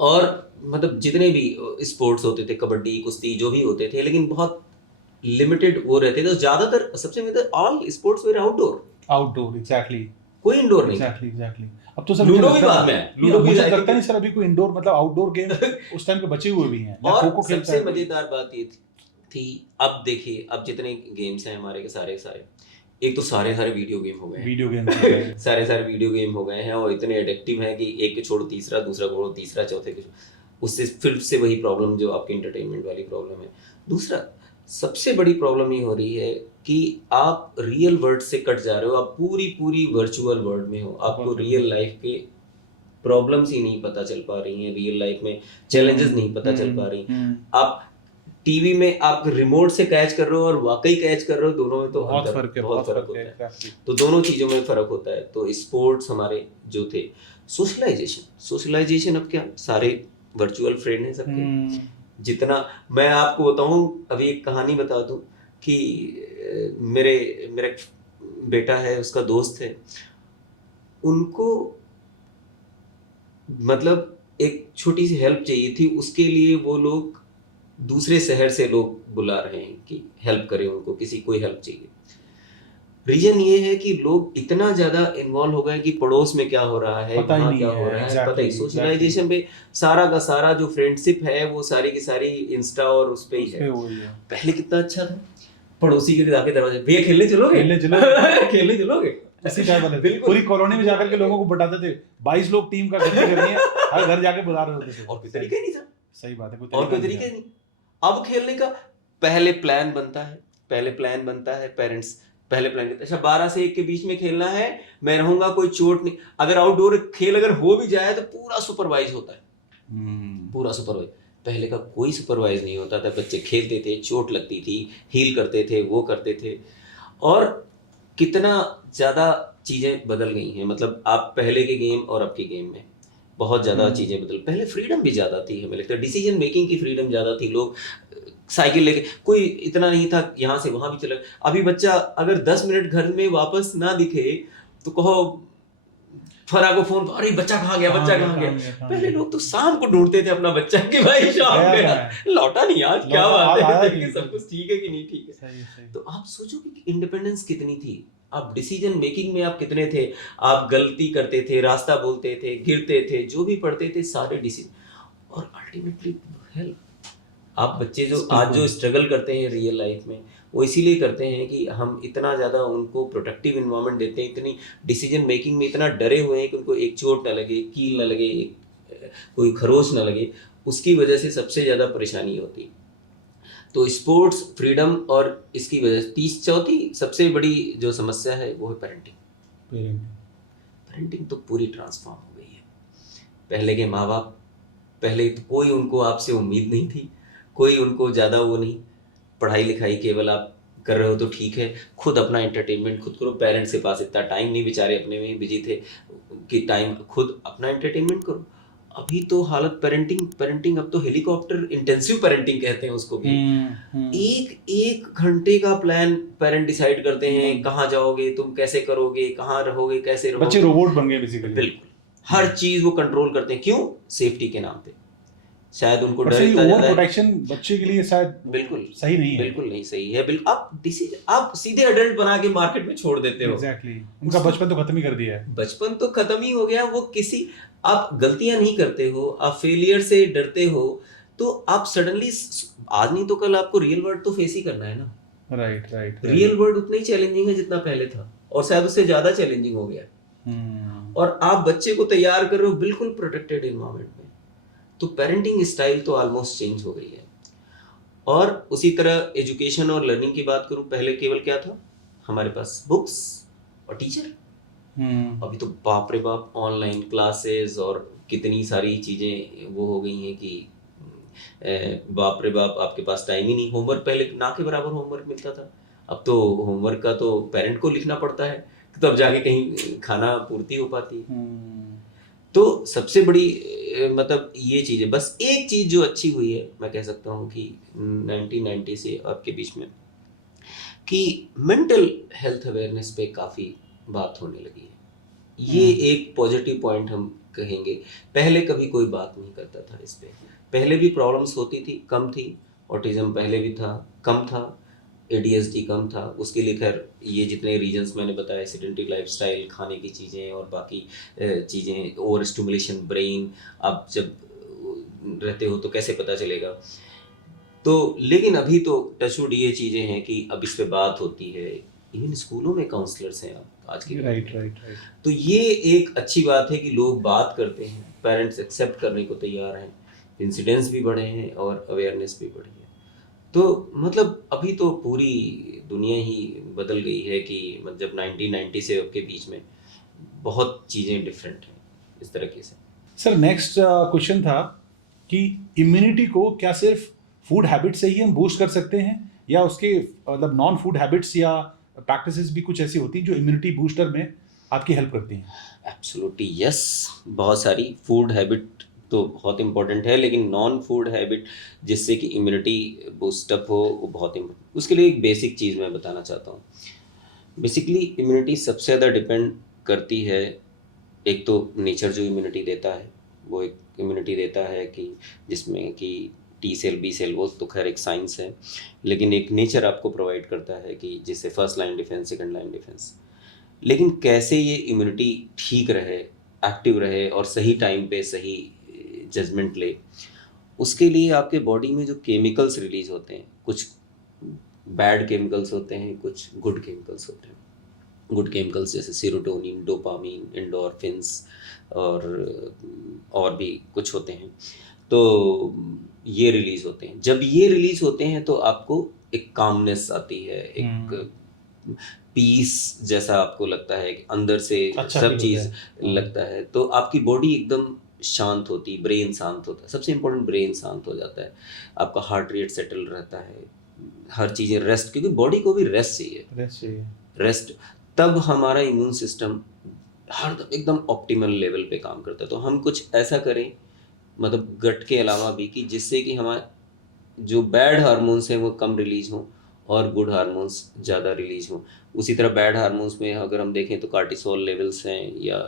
और मतलब जितने भी स्पोर्ट्स होते थे, कबड्डी, कुश्ती, जो भी होते थे, लेकिन बहुत लिमिटेड वो रहते थे, तो ज्यादातर सबसे ज्यादा all sports were outdoor, outdoor exactly. कोई इंडोर नहीं था। Exactly exactly. अब तो सर मुझे लूडो भी लगता बाद है, में है, नहीं लूडो अब भी मुझे आई लगता थिंक। नहीं सर अभी कोई इंडोर मतलब आउटडोर गेम उस टाइम पे बचे हुए भी हैं, ना खो और खो खेलता सबसे है कोई। मजेदार बात ये थी, अब देखिए, अब जितने गेम्स हैं हमारे के सारे सारे, एक तो सारे सारे वीडियो गेम हो गए हैं। वीडियो गेम खेल रहे हैं। सारे सारे वीडियो गेम हो गए हैं, और इतने एडिक्टिव हैं कि एक के छोड़ो तीसरा, दूसरा छोड़ो तीसरा, चौथे के उससे फिर से वही प्रॉब्लम जो आपकी इंटरटेनमेंट वाली प्रॉब्लम है। दूसरा सबसे बड़ी प्रॉब्लम ये हो रही है कि आप रियल वर्ल्ड से कट जा रहे हो, आप पूरी पूरी वर्चुअल वर्ल्ड में हो, आपको रियल लाइफ के प्रॉब्लम्स ही नहीं पता चल पा रही हैं, रियल लाइफ में चैलेंजेस नहीं पता चल पा रही। आप टीवी में आप रिमोट से कैच कर रहे हो और वाकई कैच कर रहे हो, दोनों में तो बहुत अंतर, फर्क है, बहुत बहुत फर्क फर्क है होता है। exactly। तो दोनों चीजों में फर्क होता है। तो स्पोर्ट्स हमारे जो थे, सोशलाइजेशन अब क्या, सारे वर्चुअल फ्रेंड हैं सबके। जितना मैं आपको बताऊं, अभी एक कहानी बता दूं कि मेरे मेरा एक बेटा है, उसका दोस्त है, उनको मतलब एक छोटी सी हेल्प चाहिए थी, उसके लिए वो लोग दूसरे शहर से लोग बुला रहे हैं कि हेल्प करें उनको, किसी कोई हेल्प चाहिए। रीजन ये है कि लोग इतना ज्यादा इन्वॉल्व हो गए कि पड़ोस में क्या हो रहा है, पता ही वहाँ नहीं क्या है हो रहा है, पता एग्जैक्टली ही, एग्जैक्टली। सोशलाइजेशन पे सारा का सारा जो फ्रेंडशिप है वो सारी की सारी इंस्टा और उस पे ही उस है। पे वही है। पहले कितना अच्छा था, पड़ोसी के जाके दरवाजे, भैया खेलने चलोगे, खेलने चलोगे? खेलने चलोगे, उसी टाइप वाले बिल्कुल। पूरी कॉलोनी में जाकर के लोगों को बताते थे 22 लोग टीम का गति करनी है, हर घर जाके बुला रहे होते थे। और कोई तरीका ही नहीं था, सही बात है, कोई और कोई तरीका तरीका नहीं ही नहीं। अब खेलने का पहले प्लान बनता है, पेरेंट्स पहले प्लान करते हैं, अच्छा 12 से 1 के बीच में खेलना है, मैं रहूंगा, कोई चोट नहीं। अगर आउटडोर खेल अगर हो भी जाए तो पूरा सुपरवाइज होता है, पूरा सुपरवाइज। पहले का कोई सुपरवाइज नहीं होता था, बच्चे खेलते थे, चोट लगती थी, हील करते थे, वो करते थे। और कितना ज़्यादा चीज़ें बदल गई हैं, मतलब आप पहले के गेम और अब के गेम में बहुत ज़्यादा चीज़ें बदल। पहले फ्रीडम भी ज़्यादा थी, हमें लगता है डिसीजन मेकिंग की फ्रीडम ज़्यादा थी। लोग साइकिल लेके, कोई इतना नहीं था यहाँ से वहाँ भी चले। अभी बच्चा अगर 10 मिनट घर में वापस ना दिखे तो कहो फरा को फोन, अरे बच्चा कहाँ गया, बच्चा कहाँ गया। पहले लोग तो शाम को ढूंढते थे अपना बच्चा कि भाई शाम गया गया, कहाँ है? लौटा नहीं, आज क्या लौटा, बात आया है, नहीं, सब कुछ ठीक है कि नहीं ठीक है। सही सही। तो आप सोचो कि इंडिपेंडेंस कितनी थी, आप डिसीजन मेकिंग में आप कितने थे, आप गलती करते थे, रास्ता बोलते थे, गिरते थे, जो भी पढ़ते थे सारे डिसीजन, और अल्टीमेटली हेल्प, आप बच्चे जो आज जो स्ट्रगल करते हैं रियल लाइफ में, वो इसीलिए करते हैं कि हम इतना ज़्यादा उनको प्रोटेक्टिव इन्वायरमेंट देते हैं, इतनी डिसीजन मेकिंग में इतना डरे हुए हैं कि उनको एक चोट ना लगे, कील ना लगे, कोई खरोच ना लगे, उसकी वजह से सबसे ज़्यादा परेशानी होती है। तो स्पोर्ट्स फ्रीडम और इसकी वजह से चौथी सबसे बड़ी जो समस्या है वो है पेरेंटिंग। पेरेंटिंग तो पूरी ट्रांसफॉर्म हो गई है। पहले के माँ बाप, पहले तो कोई उनको आपसे उम्मीद नहीं थी, कोई उनको ज़्यादा वो नहीं, पढ़ाई लिखाई केवल आप कर रहे हो तो ठीक है, खुद अपना एंटरटेनमेंट खुद करो। पेरेंट्स के पास इतना टाइम नहीं, बेचारे अपने में बिजी थे कि टाइम खुद अपना एंटरटेनमेंट करो। अभी तो हालत पेरेंटिंग अब तो हेलीकॉप्टर इंटेंसिव पेरेंटिंग कहते हैं उसको भी। एक घंटे का प्लान पेरेंट डिसाइड करते हैं, कहाँ जाओगे तुम, कैसे करोगे, कहाँ रहोगे, कैसे रहोगे। बच्चे रोबोट बन गए बेसिकली। बिल्कुल, हर चीज वो कंट्रोल करते हैं। क्यों? सेफ्टी के नाम पे। शायद उनको डर सही, इतना ओवर ज्यादा है। प्रोटेक्शन बच्चे के लिए शायद बिल्कुल सही नहीं है। बिल्कुल नहीं सही है। बिल्कुल आप सीधे अडल्ट बना के मार्केट में छोड़ देते हो। एग्जैक्टली, उनका बचपन तो खत्म ही कर दिया है। बचपन तो खत्म ही हो गया। वो किसी, आप गलतियां नहीं करते हो, आप फेलियर से डरते हो, तो आप सडनली, आज नहीं तो कल आपको रियल वर्ल्ड तो फेस ही करना है ना। Right right. रियल वर्ल्ड उतना ही चैलेंजिंग है जितना पहले था, और शायद उससे ज्यादा चैलेंजिंग हो गया। और आप बच्चे को तैयार कर रहे हो बिल्कुल प्रोटेक्टेड एनवायरनमेंट में, तो पेरेंटिंग स्टाइल तो ऑलमोस्ट चेंज हो गई है। और उसी तरह एजुकेशन और लर्निंग की बात करूं, पहले केवल क्या था हमारे पास, बुक्स और टीचर। अभी तो बाप रे बाप, ऑनलाइन क्लासेस और कितनी सारी चीजें वो हो गई हैं कि बाप रे बाप, आपके पास टाइम ही नहीं। होमवर्क पहले ना के बराबर होमवर्क मिलता था, अब तो होमवर्क का तो पेरेंट को लिखना पड़ता है, तब तो जाके कहीं खाना पूर्ति हो पाती है। तो सबसे बड़ी मतलब ये चीज़ है। बस एक चीज़ जो अच्छी हुई है, मैं कह सकता हूँ कि 1990 से आपके बीच में, कि मेंटल हेल्थ अवेयरनेस पे काफ़ी बात होने लगी है। ये एक पॉजिटिव पॉइंट हम कहेंगे। पहले कभी कोई बात नहीं करता था इस पे, पहले भी प्रॉब्लम्स होती थी, कम थी। ऑटिज्म पहले भी था, कम था। ADHD कम था। उसके लिए खैर ये जितने रीजंस मैंने बताए, सेडेंटरी लाइफस्टाइल, खाने की चीज़ें और बाकी चीज़ें, ओवर स्टिमुलेशन ब्रेन, आप जब रहते हो तो कैसे पता चलेगा। तो लेकिन अभी तो टचवुड ये चीज़ें हैं कि अब इस पे बात होती है, इवन स्कूलों में काउंसलर्स हैं अब आज की। राइट। तो ये एक अच्छी बात है कि लोग बात करते हैं, पेरेंट्स एक्सेप्ट करने को तैयार हैं, इंसिडेंट्स भी बढ़े हैं और अवेयरनेस भी बढ़ी है। तो मतलब अभी तो पूरी दुनिया ही बदल गई है कि मतलब 1990 से अब के बीच में बहुत चीज़ें डिफरेंट हैं इस तरीके से। सर नेक्स्ट क्वेश्चन था कि इम्यूनिटी को क्या सिर्फ फूड हैबिट से ही हम बूस्ट कर सकते हैं, या उसके मतलब नॉन फूड हैबिट्स या प्रैक्टिसेस भी कुछ ऐसी होती हैं जो इम्यूनिटी बूस्टर में आपकी हेल्प करती हैं? एब्सोल्युटली यस, बहुत सारी फूड हैबिट तो बहुत इंपॉर्टेंट है, लेकिन नॉन फूड हैबिट जिससे कि इम्यूनिटी बूस्टअप हो वो बहुत इंपॉर्टेंट। उसके लिए एक बेसिक चीज़ मैं बताना चाहता हूँ। बेसिकली इम्यूनिटी सबसे ज़्यादा डिपेंड करती है, एक तो नेचर जो इम्यूनिटी देता है, वो एक इम्यूनिटी देता है कि जिसमें कि T सेल, B सेल, वो तो खैर एक साइंस है, लेकिन एक नेचर आपको प्रोवाइड करता है कि जिससे first line defence, second line defence. लेकिन कैसे ये इम्यूनिटी ठीक रहे, एक्टिव रहे और सही टाइम पे सही जजमेंट ले, उसके लिए आपके बॉडी में जो केमिकल्स रिलीज होते हैं, कुछ बैड केमिकल्स होते हैं, कुछ गुड केमिकल्स होते हैं। गुड केमिकल्स जैसे सीरोटोनिन, डोपामीन, एंडोर्फिन्स और भी कुछ होते हैं, तो ये रिलीज होते हैं। जब ये रिलीज होते हैं तो आपको एक कामनेस आती है, एक पीस जैसा आपको लगता है कि अंदर से अच्छा सब feel चीज़ होता है। लगता है, तो आपकी बॉडी एकदम शांत होती, ब्रेन शांत होता है। सबसे इम्पोर्टेंट ब्रेन शांत हो जाता है, आपका हार्ट रेट सेटल रहता है, हर चीज़ें रेस्ट, क्योंकि बॉडी को भी रेस्ट चाहिए। रेस्ट, तब हमारा इम्यून सिस्टम हर एकदम ऑप्टिमल लेवल पे काम करता है। तो हम कुछ ऐसा करें, मतलब गट के अलावा भी, कि जिससे कि हमारे जो बैड हार्मोन्स हैं वो कम रिलीज हों और गुड हार्मोन्स ज़्यादा रिलीज हों। उसी तरह बैड हार्मोन्स में अगर हम देखें तो कार्टिसोल लेवल्स हैं या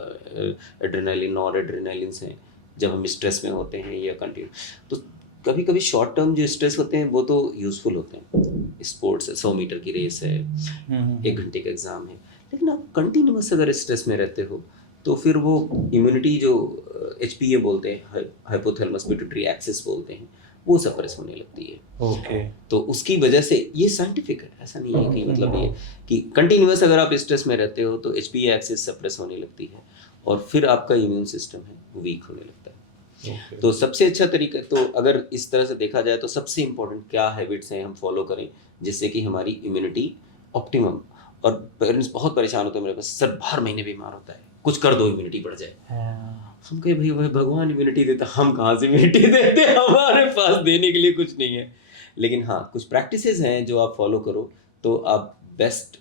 एड्रेनालिन, नॉर एड्रेनालिन्स हैं जब हम स्ट्रेस में होते हैं या कंटिन्यू। तो कभी कभी शॉर्ट टर्म जो स्ट्रेस होते हैं वो तो यूज़फुल होते हैं, स्पोर्ट्स है, 100 मीटर की रेस है, 1 घंटे का एग्ज़ाम है। लेकिन आप कंटिन्यूस अगर स्ट्रेस में रहते हो तो फिर वो इम्यूनिटी जो HPA बोलते हैं, हाइपोथैलेमस पिट्यूटरी एक्सिस बोलते हैं, वो सप्रेस होने लगती है। ओके। तो उसकी वजह से ये साइंटिफिक है, ऐसा नहीं है कि मतलब ये कि कंटिन्यूअस अगर आप स्ट्रेस में रहते हो तो HPA एक्सिस सप्रेस होने लगती है और फिर आपका इम्यून सिस्टम है वो वीक होने लगता है। ओके। तो सबसे अच्छा तरीका, तो अगर इस तरह से देखा जाए तो सबसे इम्पोर्टेंट क्या हैबिट्स हैं हम फॉलो करें जिससे कि हमारी इम्यूनिटी ऑप्टिमम। और पेरेंट्स बहुत परेशान होते हैं मेरे पास, सर बाहर महीने बीमार होता है, कुछ कर दो इम्यूनिटी बढ़ जाए। हाँ। हम कहे भाई भाई भगवान इम्यूनिटी देता, हम कहाँ से इम्यूनिटी देते हैं, हमारे पास देने के लिए कुछ नहीं है। लेकिन हाँ, कुछ प्रैक्टिसेस हैं जो आप फॉलो करो तो आप बेस्ट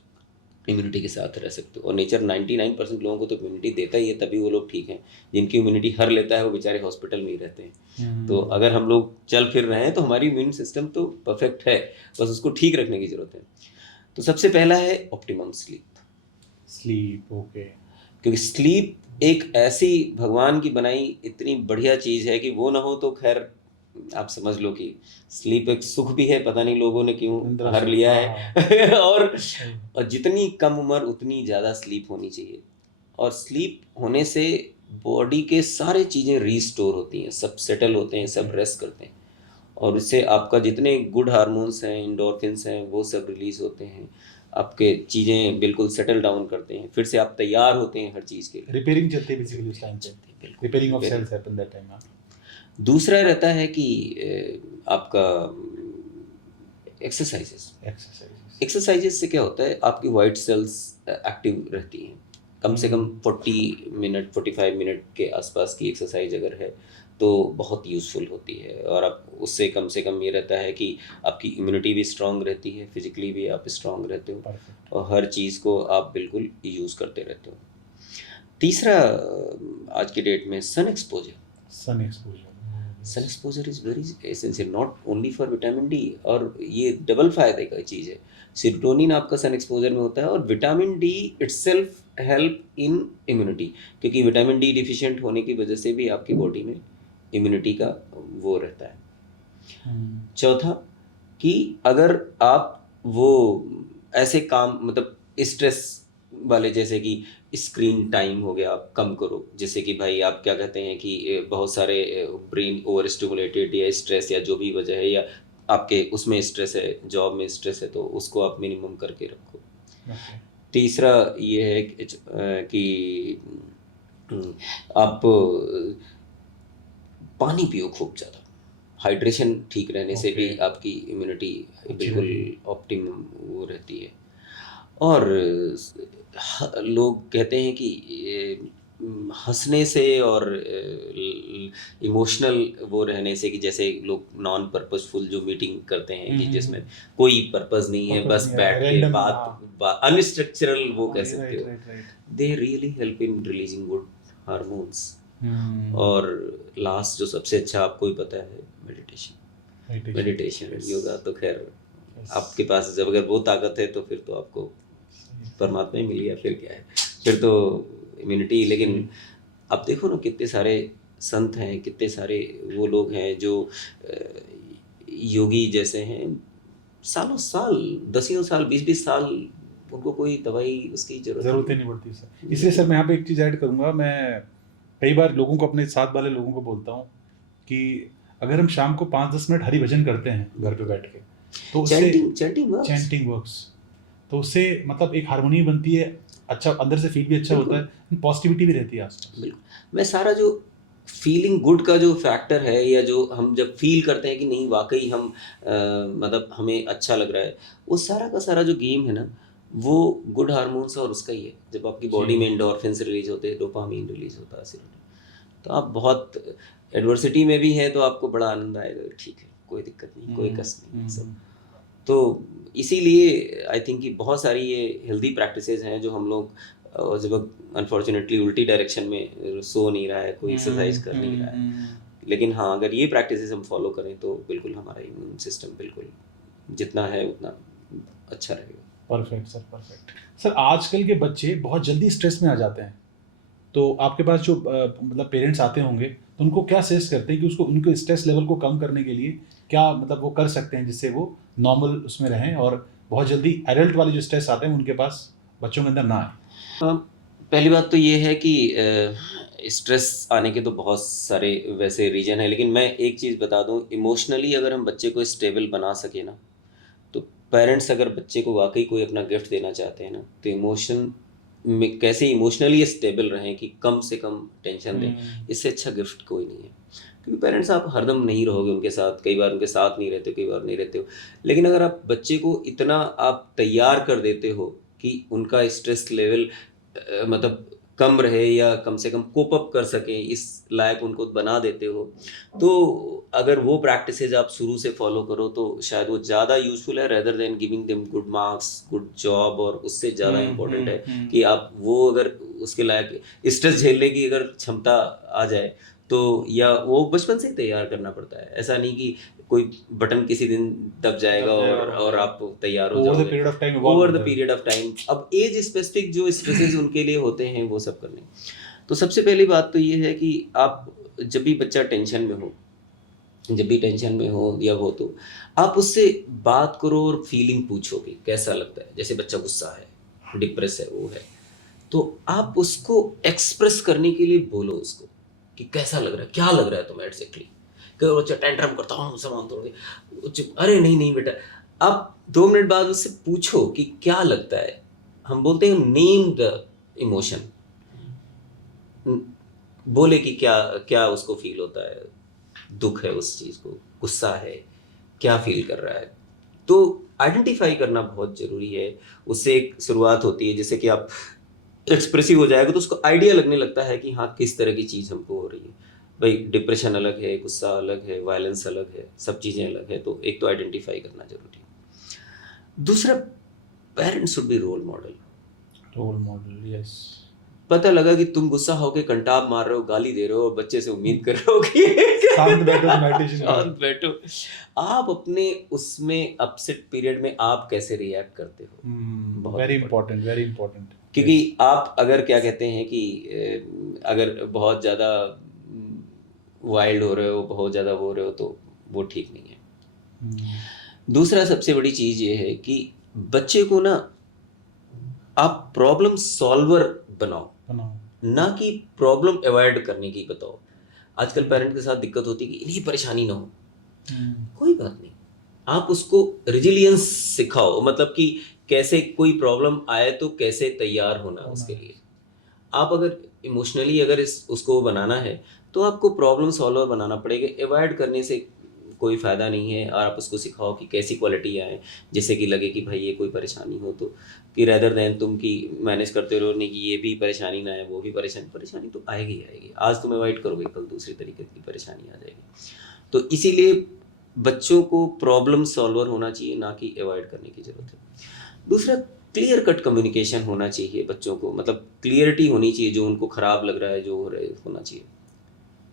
इम्यूनिटी के साथ रह सकते हो। और नेचर 99% लोगों को तो इम्यूनिटी देता ही है, तभी वो लोग ठीक हैं। जिनकी इम्यूनिटी हर लेता है वो बेचारे हॉस्पिटल में ही रहते हैं। तो अगर हम लोग चल फिर रहे हैं तो हमारी इम्यून सिस्टम तो परफेक्ट है, बस उसको ठीक रखने की ज़रूरत है। तो सबसे पहला है ऑप्टिमम स्लीप। Sleep, okay. क्योंकि स्लीप एक ऐसी भगवान की बनाई इतनी बढ़िया चीज़ है कि वो ना हो तो खैर आप समझ लो कि स्लीप एक सुख भी है, पता नहीं लोगों ने क्यों हर लिया है और जितनी कम उम्र उतनी ज़्यादा स्लीप होनी चाहिए। और स्लीप होने से बॉडी के सारे चीज़ें रीस्टोर होती हैं, सब सेटल होते हैं, सब रेस्ट करते हैं और इससे आपका जितने गुड हार्मोन्स हैं, इंडोर्फिन्स हैं, वो सब रिलीज होते हैं, आपके चीज़ें बिल्कुल सेटल डाउन करते हैं, फिर से आप तैयार होते हैं हर चीज़ के लिए। रिपेयरिंग चलती है बेसिकली उस टाइम पे। बिल्कुल repairing of cells happen that time. दूसरा रहता है कि आपका एक्सरसाइजेस। एक्सरसाइजेस से क्या होता है, आपकी वाइट सेल्स एक्टिव रहती हैं। कम से कम 40 मिनट 45 मिनट के आसपास की एक्सरसाइज अगर है तो बहुत यूज़फुल होती है। और आप उससे कम से कम ये रहता है कि आपकी इम्यूनिटी भी स्ट्रांग रहती है, फिजिकली भी आप स्ट्रांग रहते हो और हर चीज़ को आप बिल्कुल यूज़ करते रहते हो। तीसरा आज की डेट में sun exposure. Sun exposure is very essential, not only for vitamin D, और ये डबल फायदे का चीज़ है। सेरोटोनिन आपका सन एक्सपोजर में होता है और vitamin D itself help in immunity, क्योंकि विटामिन डी डिफिशिएंट होने की वजह से भी आपकी बॉडी में इम्यूनिटी का वो रहता है। चौथा कि अगर आप वो ऐसे काम मतलब स्ट्रेस वाले, जैसे कि स्क्रीन टाइम हो गया, आप कम करो। जैसे कि भाई आप क्या कहते हैं कि बहुत सारे ब्रेन ओवर स्टिमुलेटेड या स्ट्रेस या जो भी वजह है, या आपके उसमें स्ट्रेस है, जॉब में स्ट्रेस है, तो उसको आप मिनिमम करके रखो। तीसरा ये है कि आप पानी पियो खूब ज़्यादा। हाइड्रेशन ठीक रहने से भी आपकी इम्यूनिटी बिल्कुल ऑप्टिमम वो रहती है। और लोग कहते हैं कि हंसने से और इमोशनल वो रहने से, कि जैसे लोग नॉन पर्पसफुल जो मीटिंग करते हैं कि जिसमें कोई पर्पस नहीं है, बस बैठ के बात अनस्ट्रक्चरल वो कह सकते हो, they really help in releasing good hormones. और लास्ट जो सबसे अच्छा आपको ही पता है, मेडिटेशन योगा। तो खैर आपके पास जब अगर वो ताकत है तो फिर तो आपको परमात्मा ही मिल गया, फिर क्या है, फिर तो इम्यूनिटी। लेकिन आप देखो ना कितने सारे संत हैं, कितने सारे वो लोग हैं जो योगी जैसे हैं, सालों साल, दसियों साल, 20-20 साल उनको कोई दवाई उसकी जरूरत ही नहीं पड़ती सर। इसलिए सर मैं यहाँ पे एक चीज़ ऐड करूँगा। मैं कई बार लोगों को, अपने साथ वाले लोगों को बोलता हूँ कि अगर हम शाम को 5-10 मिनट हरि भजन करते हैं घर पे बैठ के, तो उससे चैंटिंग वर्क्स, तो उससे मतलब एक हार्मोनी बनती है, अच्छा अंदर से फील भी अच्छा होता है, पॉजिटिविटी भी रहती है आसपास। बिल्कुल। मैं सारा जो फीलिंग गुड का जो फैक्टर है, या जो हम जब फील करते हैं कि नहीं वाकई हम मतलब हमें अच्छा लग रहा है, वो सारा का सारा जो गेम है ना, वो गुड हार्मोन्स और उसका ही है। जब आपकी बॉडी में एंडोर्फिन्स रिलीज होते हैं, डोपामीन रिलीज होता है, तो आप बहुत एडवर्सिटी में भी हैं तो आपको बड़ा आनंद आएगा, ठीक है, कोई दिक्कत नहीं, कोई कष्ट नहीं सब। तो इसीलिए आई थिंक कि बहुत सारी ये हेल्दी प्रैक्टिसेस हैं जो हम लोग, जब अनफॉर्चुनेटली उल्टी डायरेक्शन में सो नहीं रहा है, कोई एक्सरसाइज कर नहीं रहा है, लेकिन हाँ अगर ये प्रैक्टिसेस हम फॉलो करें तो बिल्कुल हमारा इम्यून सिस्टम बिल्कुल जितना है उतना अच्छा रहेगा। Perfect sir, perfect sir. आजकल के बच्चे बहुत जल्दी स्ट्रेस में आ जाते हैं, तो आपके पास जो मतलब पेरेंट्स आते होंगे तो उनको क्या सजेस्ट करते हैं कि उसको, उनको स्ट्रेस लेवल को कम करने के लिए क्या मतलब वो कर सकते हैं जिससे वो नॉर्मल उसमें रहें और बहुत जल्दी एडल्ट वाले जो स्ट्रेस आते हैं उनके पास बच्चों के अंदर ना आए? पहली बात तो ये है कि स्ट्रेस आने के तो बहुत सारे वैसे रीजन है, लेकिन मैं एक चीज़ बता दूं, इमोशनली अगर हम बच्चे को स्टेबल बना सके ना, तो पेरेंट्स अगर बच्चे को वाकई कोई अपना गिफ्ट देना चाहते हैं ना, तो इमोशन में कैसे इमोशनली स्टेबल रहें कि कम से कम टेंशन दें, इससे अच्छा गिफ्ट कोई नहीं है। क्योंकि पेरेंट्स आप हरदम नहीं रहोगे उनके साथ, कई बार उनके साथ नहीं रहते, कई बार नहीं रहते हो, लेकिन अगर आप बच्चे को इतना आप तैयार कर देते हो कि उनका स्ट्रेस लेवल मतलब कम रहे या कम से कम कोप अप कर सकें, इस लायक उनको बना देते हो, तो अगर वो प्रैक्टिसेज आप शुरू से फॉलो करो तो शायद वो ज़्यादा यूजफुल है rather than giving them good marks, good job. और उससे ज़्यादा इम्पोर्टेंट है कि आप वो अगर उसके लायक स्ट्रेस झेलने की अगर क्षमता आ जाए तो, या वो बचपन से ही तैयार करना पड़ता है। ऐसा नहीं कि कोई बटन किसी दिन दब जाएगा और आप तैयार हो जाओगे। Over the period of time अब एज स्पेसिफिक जो स्ट्रेसेस उनके लिए होते हैं वो सब करने। तो सबसे पहली बात तो ये है कि आप जब भी बच्चा टेंशन में हो, जब भी टेंशन में हो या वो, तो आप उससे बात करो और फीलिंग पूछो कि कैसा लगता है। जैसे बच्चा गुस्सा है, डिप्रेस है, वो है, तो आप उसको एक्सप्रेस करने के लिए बोलो उसको कि कैसा लग रहा है, क्या लग रहा है तुम्हें एग्जैक्टली। कई बच्चा टेंट्रम करता हूँ, सामान तोड़ दे, अरे नहीं नहीं बेटा, आप 2 मिनट बाद उससे पूछो कि क्या लगता है। हम बोलते हैं नेम द इमोशन, बोले कि क्या क्या उसको फील होता है, दुख है उस चीज़ को, गुस्सा है, क्या फील कर रहा है। तो आइडेंटिफाई करना बहुत ज़रूरी है। उससे एक शुरुआत होती है, जैसे कि आप एक्सप्रेसिव हो जाएगा तो उसको आइडिया लगने लगता है कि हाँ किस तरह की चीज़ हमको हो रही है। भाई डिप्रेशन अलग है, गुस्सा अलग है, वायलेंस अलग है, सब चीज़ें अलग है। तो एक तो आइडेंटिफाई करना जरूरी है। दूसरा, parents should be role model. Yes. पता लगा कि तुम गुस्सा होकर कंटाप मार रहे हो, गाली दे रहे हो, और बच्चे से उम्मीद कर रहे हो कि शांत बैठो, मेडिटेशन शांत बैठो। आप अपने उसमें अपसेट पीरियड में आप कैसे रिएक्ट करते हो, वेरी इंपॉर्टेंट, वेरी इंपॉर्टेंट। क्योंकि आप अगर क्या कहते हैं कि अगर बहुत ज़्यादा वाइल्ड हो रहे हो, बहुत ज़्यादा हो रहे हो, तो वो ठीक नहीं है। दूसरा सबसे बड़ी चीज़ ये है कि बच्चे को ना आप प्रॉब्लम सॉल्वर बनाओ, ना कि प्रॉब्लम अवॉइड करने की बताओ। आजकल पेरेंट के साथ दिक्कत होती है कि इन्हें परेशानी ना हो। कोई बात नहीं, आप उसको रिजिलियंस सिखाओ, मतलब कि कैसे कोई प्रॉब्लम आए तो कैसे तैयार होना उसके लिए। आप अगर इमोशनली अगर उसको बनाना है तो आपको प्रॉब्लम सॉल्वर बनाना पड़ेगा, अवॉइड करने से कोई फ़ायदा नहीं है। और आप उसको सिखाओ कि कैसी क्वालिटी आए, जैसे कि लगे कि भाई ये कोई परेशानी हो, तो कि रेदर देन तुम कि मैनेज करते रहो, नहीं कि ये भी परेशानी ना है, वो भी परेशानी तो आएगी ही आएगी। आज तुम अवॉइड करोगे, कल दूसरी तरीके की परेशानी आ जाएगी। तो इसीलिए बच्चों को प्रॉब्लम सॉल्वर होना चाहिए, ना कि अवॉइड करने की ज़रूरत है। दूसरा, क्लियर कट कम्युनिकेशन होना चाहिए बच्चों को, मतलब क्लियरिटी होनी चाहिए, जो उनको ख़राब लग रहा है, जो हो रहा है, होना चाहिए।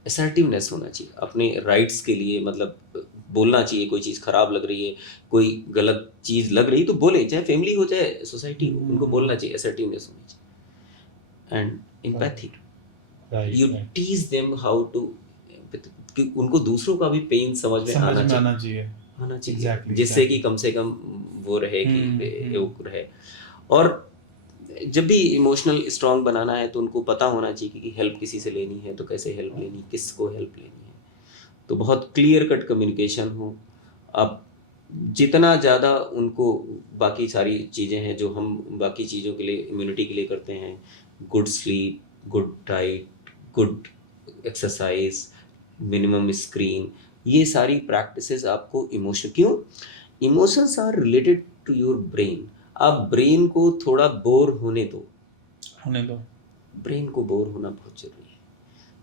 असर्टिवनेस होना चाहिए अपने राइट्स के लिए, मतलब बोलना चाहिए। कोई चीज़ ख़राब लग रही है, कोई गलत चीज़ लग रही है तो बोले, चाहे फैमिली हो चाहे सोसाइटी हो, उनको बोलना चाहिए। असर्टिवनेस होनी चाहिए। And empathy, you teach them how to, कि उनको दूसरों का भी पेन समझ में आना चाहिए Exactly, जिससे कि कम से कम वो रहे कि वो रहे। और जब भी इमोशनल स्ट्रांग बनाना है तो उनको पता होना चाहिए कि हेल्प किसी से लेनी है तो कैसे हेल्प लेनी, किसको हेल्प लेनी है। तो बहुत क्लियर कट कम्युनिकेशन हो। अब जितना ज़्यादा उनको बाकी सारी चीज़ें हैं जो हम बाकी चीज़ों के लिए, इम्यूनिटी के लिए करते हैं, good sleep, good diet, good exercise, minimum screen, ये सारी प्रैक्टिसेस आपको क्यों, emotions are related to your brain. आप ब्रेन को थोड़ा बोर होने दो। ब्रेन को बोर होना बहुत जरूरी है।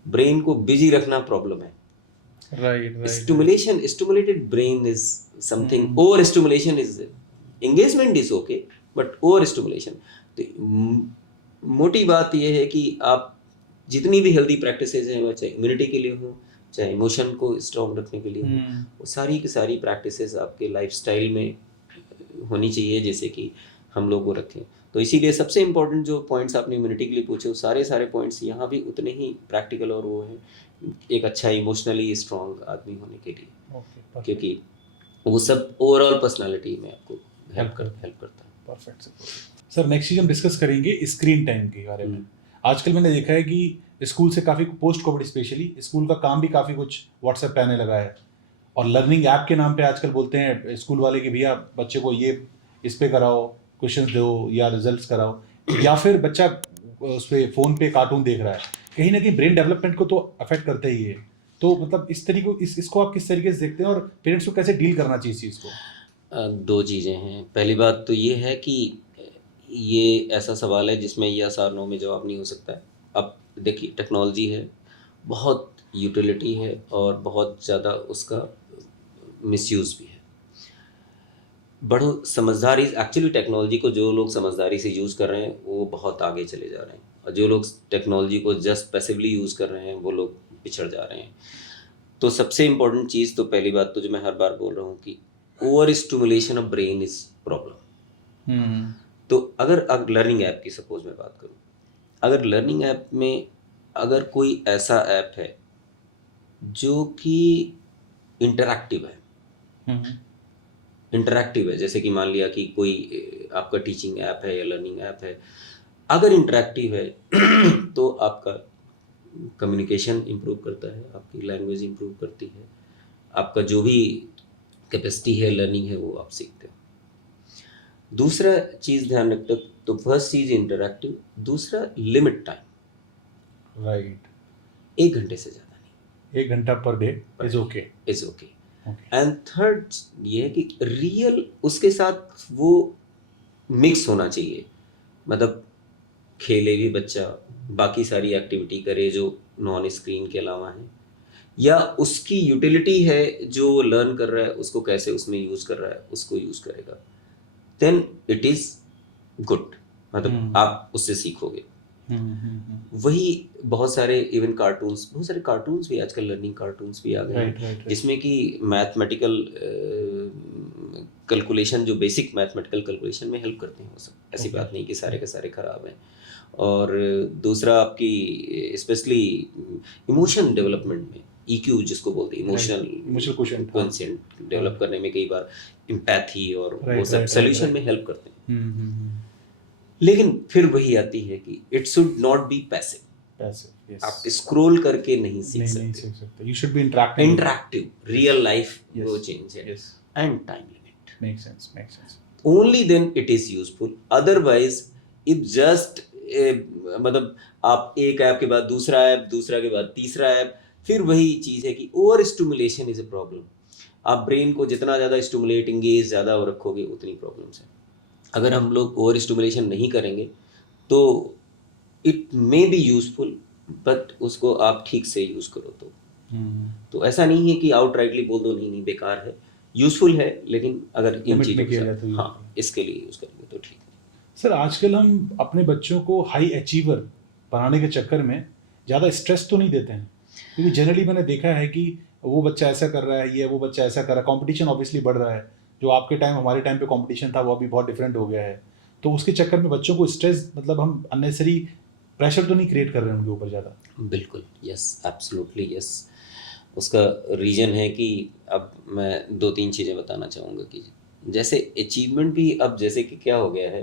ब्रेन को बिजी रखना प्रॉब्लम है। Stimulated brain is something, over stimulation is, engagement is okay, but over stimulation। तो मोटी बात यह है कि आप जितनी भी हेल्दी प्रैक्टिसेस हैं, चाहे इम्यूनिटी के लिए हो, चाहे इमोशन को स्ट्रॉन्ग रखने के लिए हो, वो सारी की सारी प्रैक्टिसेस आपके लाइफस्टाइल में होनी चाहिए, जैसे कि हम लोग को रखें। तो इसीलिए सबसे इम्पोर्टेंट जो पॉइंट्स आपने इम्यूनिटी के लिए पूछे, वो सारे पॉइंट्स यहाँ भी उतने ही प्रैक्टिकल और वो है एक अच्छा इमोशनली स्ट्रॉन्ग आदमी होने के लिए, क्योंकि वो सब ओवरऑल पर्सनालिटी में आपको हेल्प करता है। परफेक्ट सर, नेक्स्ट चीज हम डिस्कस करेंगे स्क्रीन टाइम के बारे में। आजकल मैंने देखा है कि स्कूल से काफ़ी पोस्ट कोविड स्पेशली स्कूल का काम भी काफ़ी कुछ व्हाट्सएप पे आने लगा है, और लर्निंग ऐप के नाम पे आजकल बोलते हैं स्कूल वाले कि भैया बच्चे को ये इस पे कराओ, क्वेश्चंस दो या रिजल्ट्स कराओ, या फिर बच्चा उस पे फ़ोन पे कार्टून देख रहा है, कहीं ना कहीं ब्रेन डेवलपमेंट को तो अफेक्ट करता ही है। तो मतलब इस तरीके इसको आप किस तरीके से देखते हैं, और पेरेंट्स को कैसे डील करना चाहिए इस चीज़ को? दो चीज़ें हैं। पहली बात तो ये है कि ये ऐसा सवाल है जिसमें यस और नो में जवाब नहीं हो सकता है। अब देखिए, टेक्नोलॉजी है, बहुत यूटिलिटी है और बहुत ज़्यादा उसका मिसयूज़ भी है। बड़ो समझदारी, एक्चुअली टेक्नोलॉजी को जो लोग समझदारी से यूज़ कर रहे हैं वो बहुत आगे चले जा रहे हैं, और जो लोग टेक्नोलॉजी को जस्ट पैसिवली यूज़ कर रहे हैं वो लोग पिछड़ जा रहे हैं। तो सबसे इम्पोर्टेंट चीज़ तो पहली बात तो जो मैं हर बार बोल रहा हूँ कि over stimulation of brain is problem. तो अगर लर्निंग ऐप की सपोज मैं बात करूँ, अगर लर्निंग ऐप में अगर कोई ऐसा ऐप है जो कि इंटरैक्टिव है, जैसे कि मान लिया कि कोई आपका टीचिंग ऐप है या लर्निंग ऐप है, अगर इंटरैक्टिव है तो आपका कम्युनिकेशन इम्प्रूव करता है, आपकी लैंग्वेज इम्प्रूव करती है, आपका जो भी कैपेसिटी है लर्निंग है वो आप सीखते हो। दूसरा चीज़ ध्यान रखते, तो फर्स्ट चीज़ इंटरैक्टिव, दूसरा लिमिट टाइम। राइट। 1 घंटे से ज़्यादा नहीं, 1 घंटा per day is okay. Is okay. And third ये है कि रियल उसके साथ वो मिक्स होना चाहिए, मतलब खेले भी बच्चा, बाकी सारी एक्टिविटी करे जो नॉन स्क्रीन के अलावा है, या उसकी यूटिलिटी है जो लर्न कर रहा है उसको कैसे उसमें यूज़ कर रहा है उसको यूज़ करेगा, देन इट इज़ गुड, मतलब आप उससे सीखोगे। वही बहुत सारे इवन बहुत सारे कार्टून्स भी आजकल, लर्निंग कार्टून्स भी आ गए हैं, जिसमें कि मैथमेटिकल कैलकुलेशन, जो बेसिक मैथमेटिकल कैलकुलेशन में हेल्प करते हैं वो सब। ऐसी बात नहीं कि सारे के सारे खराब हैं। और दूसरा आपकी स्पेशली इमोशन डेवलपमेंट में, EQ जिसको बोलते हैं, इमोशनल क्वेंशिएंट डेवलप करने में कई बार एम्पैथी और वो सब सोल्यूशन में हेल्प करते हैं। लेकिन फिर वही आती है कि it should not be passive. आप स्क्रॉल करके नहीं सीख सकते। You should be interactive, real life वो चेंज है, and time limit. Makes sense. Only then it is useful. Otherwise if just मतलब आप एक ऐप के बाद दूसरा ऐप, दूसरा के बाद तीसरा ऐप, फिर वही चीज़ है कि over stimulation is a problem. आप ब्रेन को जितना ज़्यादा स्टिमुलेटिंग ज़्यादा रखोगे उतनी प्रॉब्लम्स है। अगर हम लोग ओवर स्टिमुलेशन नहीं करेंगे तो it may be useful, but उसको आप ठीक से यूज़ करो तो ऐसा नहीं है कि आउटराइटली बोल दो नहीं बेकार है, यूजफुल है, लेकिन अगर इन चीज़ों के साथ हाँ इसके लिए यूज़ करेंगे तो ठीक है। सर आजकल हम अपने बच्चों को हाई अचीवर बनाने के चक्कर में ज़्यादा स्ट्रेस तो नहीं देते हैं, क्योंकि जनरली मैंने देखा है कि वो बच्चा ऐसा कर रहा है, ये वो बच्चा ऐसा कर रहा है, कंपटीशन ऑब्वियसली बढ़ रहा है। जो आपके टाइम हमारे टाइम पे कंपटीशन था वो अभी बहुत डिफरेंट हो गया है, तो उसके चक्कर में बच्चों को स्ट्रेस, मतलब हम अननेसेसरी प्रेशर तो नहीं क्रिएट कर रहे हैं उनके ऊपर ज़्यादा? बिल्कुल, यस, एब्सोल्युटली यस। उसका रीज़न है कि अब मैं 2-3 चीज़ें बताना चाहूँगा कि जैसे अचीवमेंट भी अब जैसे कि क्या हो गया है,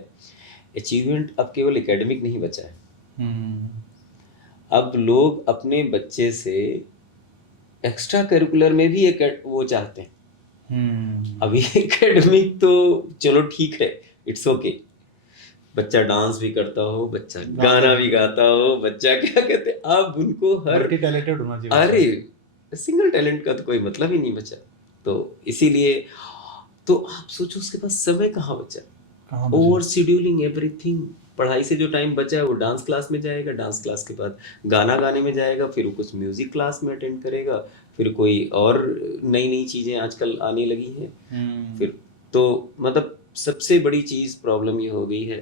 अचीवमेंट अब केवल एकेडमिक नहीं बचा है। अब लोग अपने बच्चे से एक्स्ट्रा करिकुलर में भी एक वो चाहते हैं। अभी एकेडमिक तो चलो ठीक है, इट्स ओके, बच्चा डांस भी करता हो, बच्चा गाना भी गाता हो, बच्चा क्या कहते हैं, अब उनको हर मल्टी टैलेंटेड होना चाहिए। अरे सिंगल टैलेंट का तो कोई मतलब ही नहीं बचा। तो इसीलिए तो आप सोचो उसके पास समय कहाँ बचा, ओवर शेड्यूलिंग एवरीथिंग। पढ़ाई से जो टाइम बचा है वो डांस क्लास में जाएगा, डांस क्लास के बाद गाना गाने में जाएगा, फिर वो कुछ म्यूजिक क्लास में अटेंड करेगा, फिर कोई और नई नई चीज़ें आजकल आने लगी हैं। फिर तो मतलब सबसे बड़ी चीज़ प्रॉब्लम ये हो गई है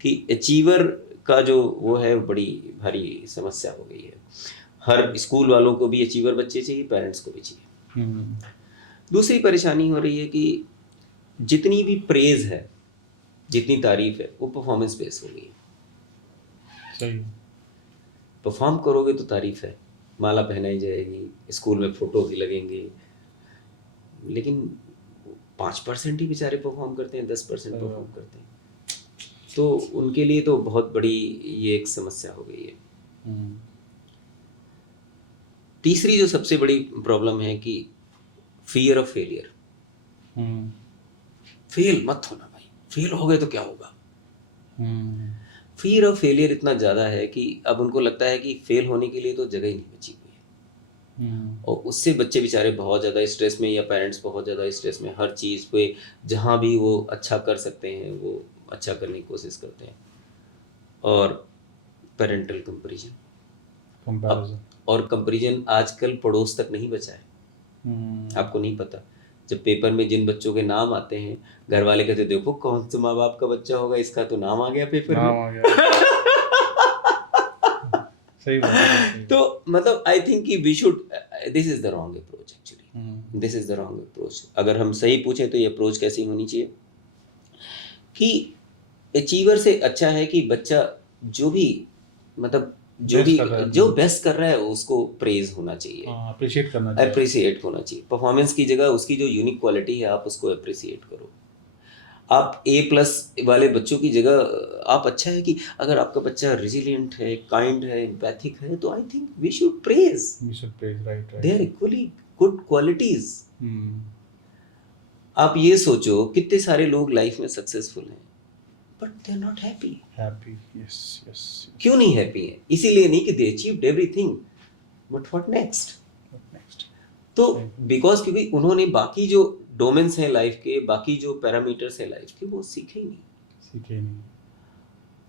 कि अचीवर का जो वो है बड़ी भारी समस्या हो गई है। हर स्कूल वालों को भी अचीवर बच्चे चाहिए, पेरेंट्स को भी चाहिए। दूसरी परेशानी हो रही है कि जितनी भी प्रेज है, जितनी तारीफ है, वो परफॉर्मेंस बेस हो गई है। सही। परफॉर्म करोगे तो तारीफ है, माला पहनाई जाएगी, स्कूल में फोटो भी लगेंगे, लेकिन 5% ही बेचारे परफॉर्म करते हैं, 10% परफॉर्म करते हैं। तो उनके लिए तो बहुत बड़ी ये एक समस्या हो गई है। तीसरी जो सबसे बड़ी प्रॉब्लम है कि फियर ऑफ फेलियर। फेल मत होना भाई, फेल हो गए तो क्या होगा। फियर ऑफ फेलियर इतना ज़्यादा है कि अब उनको लगता है कि फेल होने के लिए तो जगह ही नहीं बची हुई है, और उससे बच्चे बेचारे बहुत ज़्यादा स्ट्रेस में, या पेरेंट्स बहुत ज़्यादा स्ट्रेस में, हर चीज़ पे जहाँ भी वो अच्छा कर सकते हैं वो अच्छा करने की कोशिश करते हैं। और पेरेंटल कंपैरिजन, और कंपैरिजन आजकल पड़ोस तक नहीं बचा है। आपको नहीं पता, जब पेपर में जिन बच्चों के नाम आते हैं, घर वाले कहते देखो कौन से माँ बाप का बच्चा होगा, इसका तो नाम आ गया पेपर में। आ गया। सही बात है। तो मतलब आई थिंक कि we should, this is the wrong approach actually, this is the wrong approach. अगर हम सही पूछें तो ये अप्रोच कैसी होनी चाहिए कि अचीवर से अच्छा है कि बच्चा जो भी मतलब जो बेस्ट कर रहा है उसको प्रेज होना चाहिए, अप्रिशिएट करना चाहिए, अप्रिसिएट होना चाहिए। परफॉर्मेंस की जगह उसकी जो यूनिक क्वालिटी है आप उसको अप्रिसिएट करो। आप A+ वाले बच्चों की जगह आप, अच्छा है कि अगर आपका बच्चा रिजिलियंट है, काइंड है, एम्पैथिक है, तो I think we should praise, right. They are equally good qualities. आप ये सोचो कितने सारे लोग लाइफ में सक्सेसफुल हैं but they are not happy. Yes. क्यों नहीं हैप्पी है? इसीलिए नहीं कि they achieved everything, but what next. तो बिकॉज क्योंकि उन्होंने बाकी जो डोमेन्स हैं लाइफ के, बाकी जो पैरामीटर्स हैं लाइफ के, वो सीखे ही नहीं।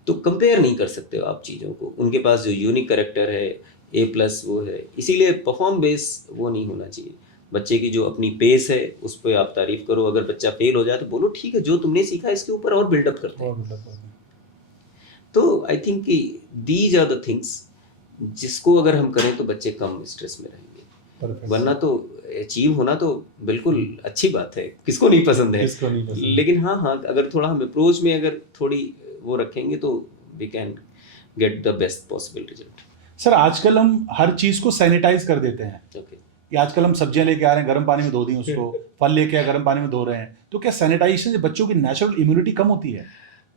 तो कंपेयर नहीं कर सकते हो आप चीज़ों को। उनके पास जो यूनिक कैरेक्टर है, A+ वो है, इसीलिए परफॉर्म बेस वो नहीं होना चाहिए। बच्चे की जो अपनी पेस है उस पर आप तारीफ करो। अगर बच्चा फेल हो जाए तो बोलो ठीक है, जो तुमने सीखा इसके ऊपर और बिल्डअप करते हैं। तो आई थिंक कि दीज आर द थिंग्स जिसको अगर हम करें तो बच्चे कम स्ट्रेस में रहेंगे। वरना तो अचीव होना तो बिल्कुल अच्छी बात है, किसको नहीं पसंद है, लेकिन हाँ, अगर थोड़ा हम अप्रोच में अगर थोड़ी वो रखेंगे तो we can get the best possible result. Sir आजकल हम हर चीज को सैनिटाइज कर देते हैं। ओके, कि आजकल हम सब्जियां लेके आ रहे हैं, गर्म पानी में धो दी उसको, फल लेके आए गर्म पानी में धो रहे हैं, तो क्या सैनिटाइजेशन से बच्चों की नेचुरल इम्यूनिटी कम होती है?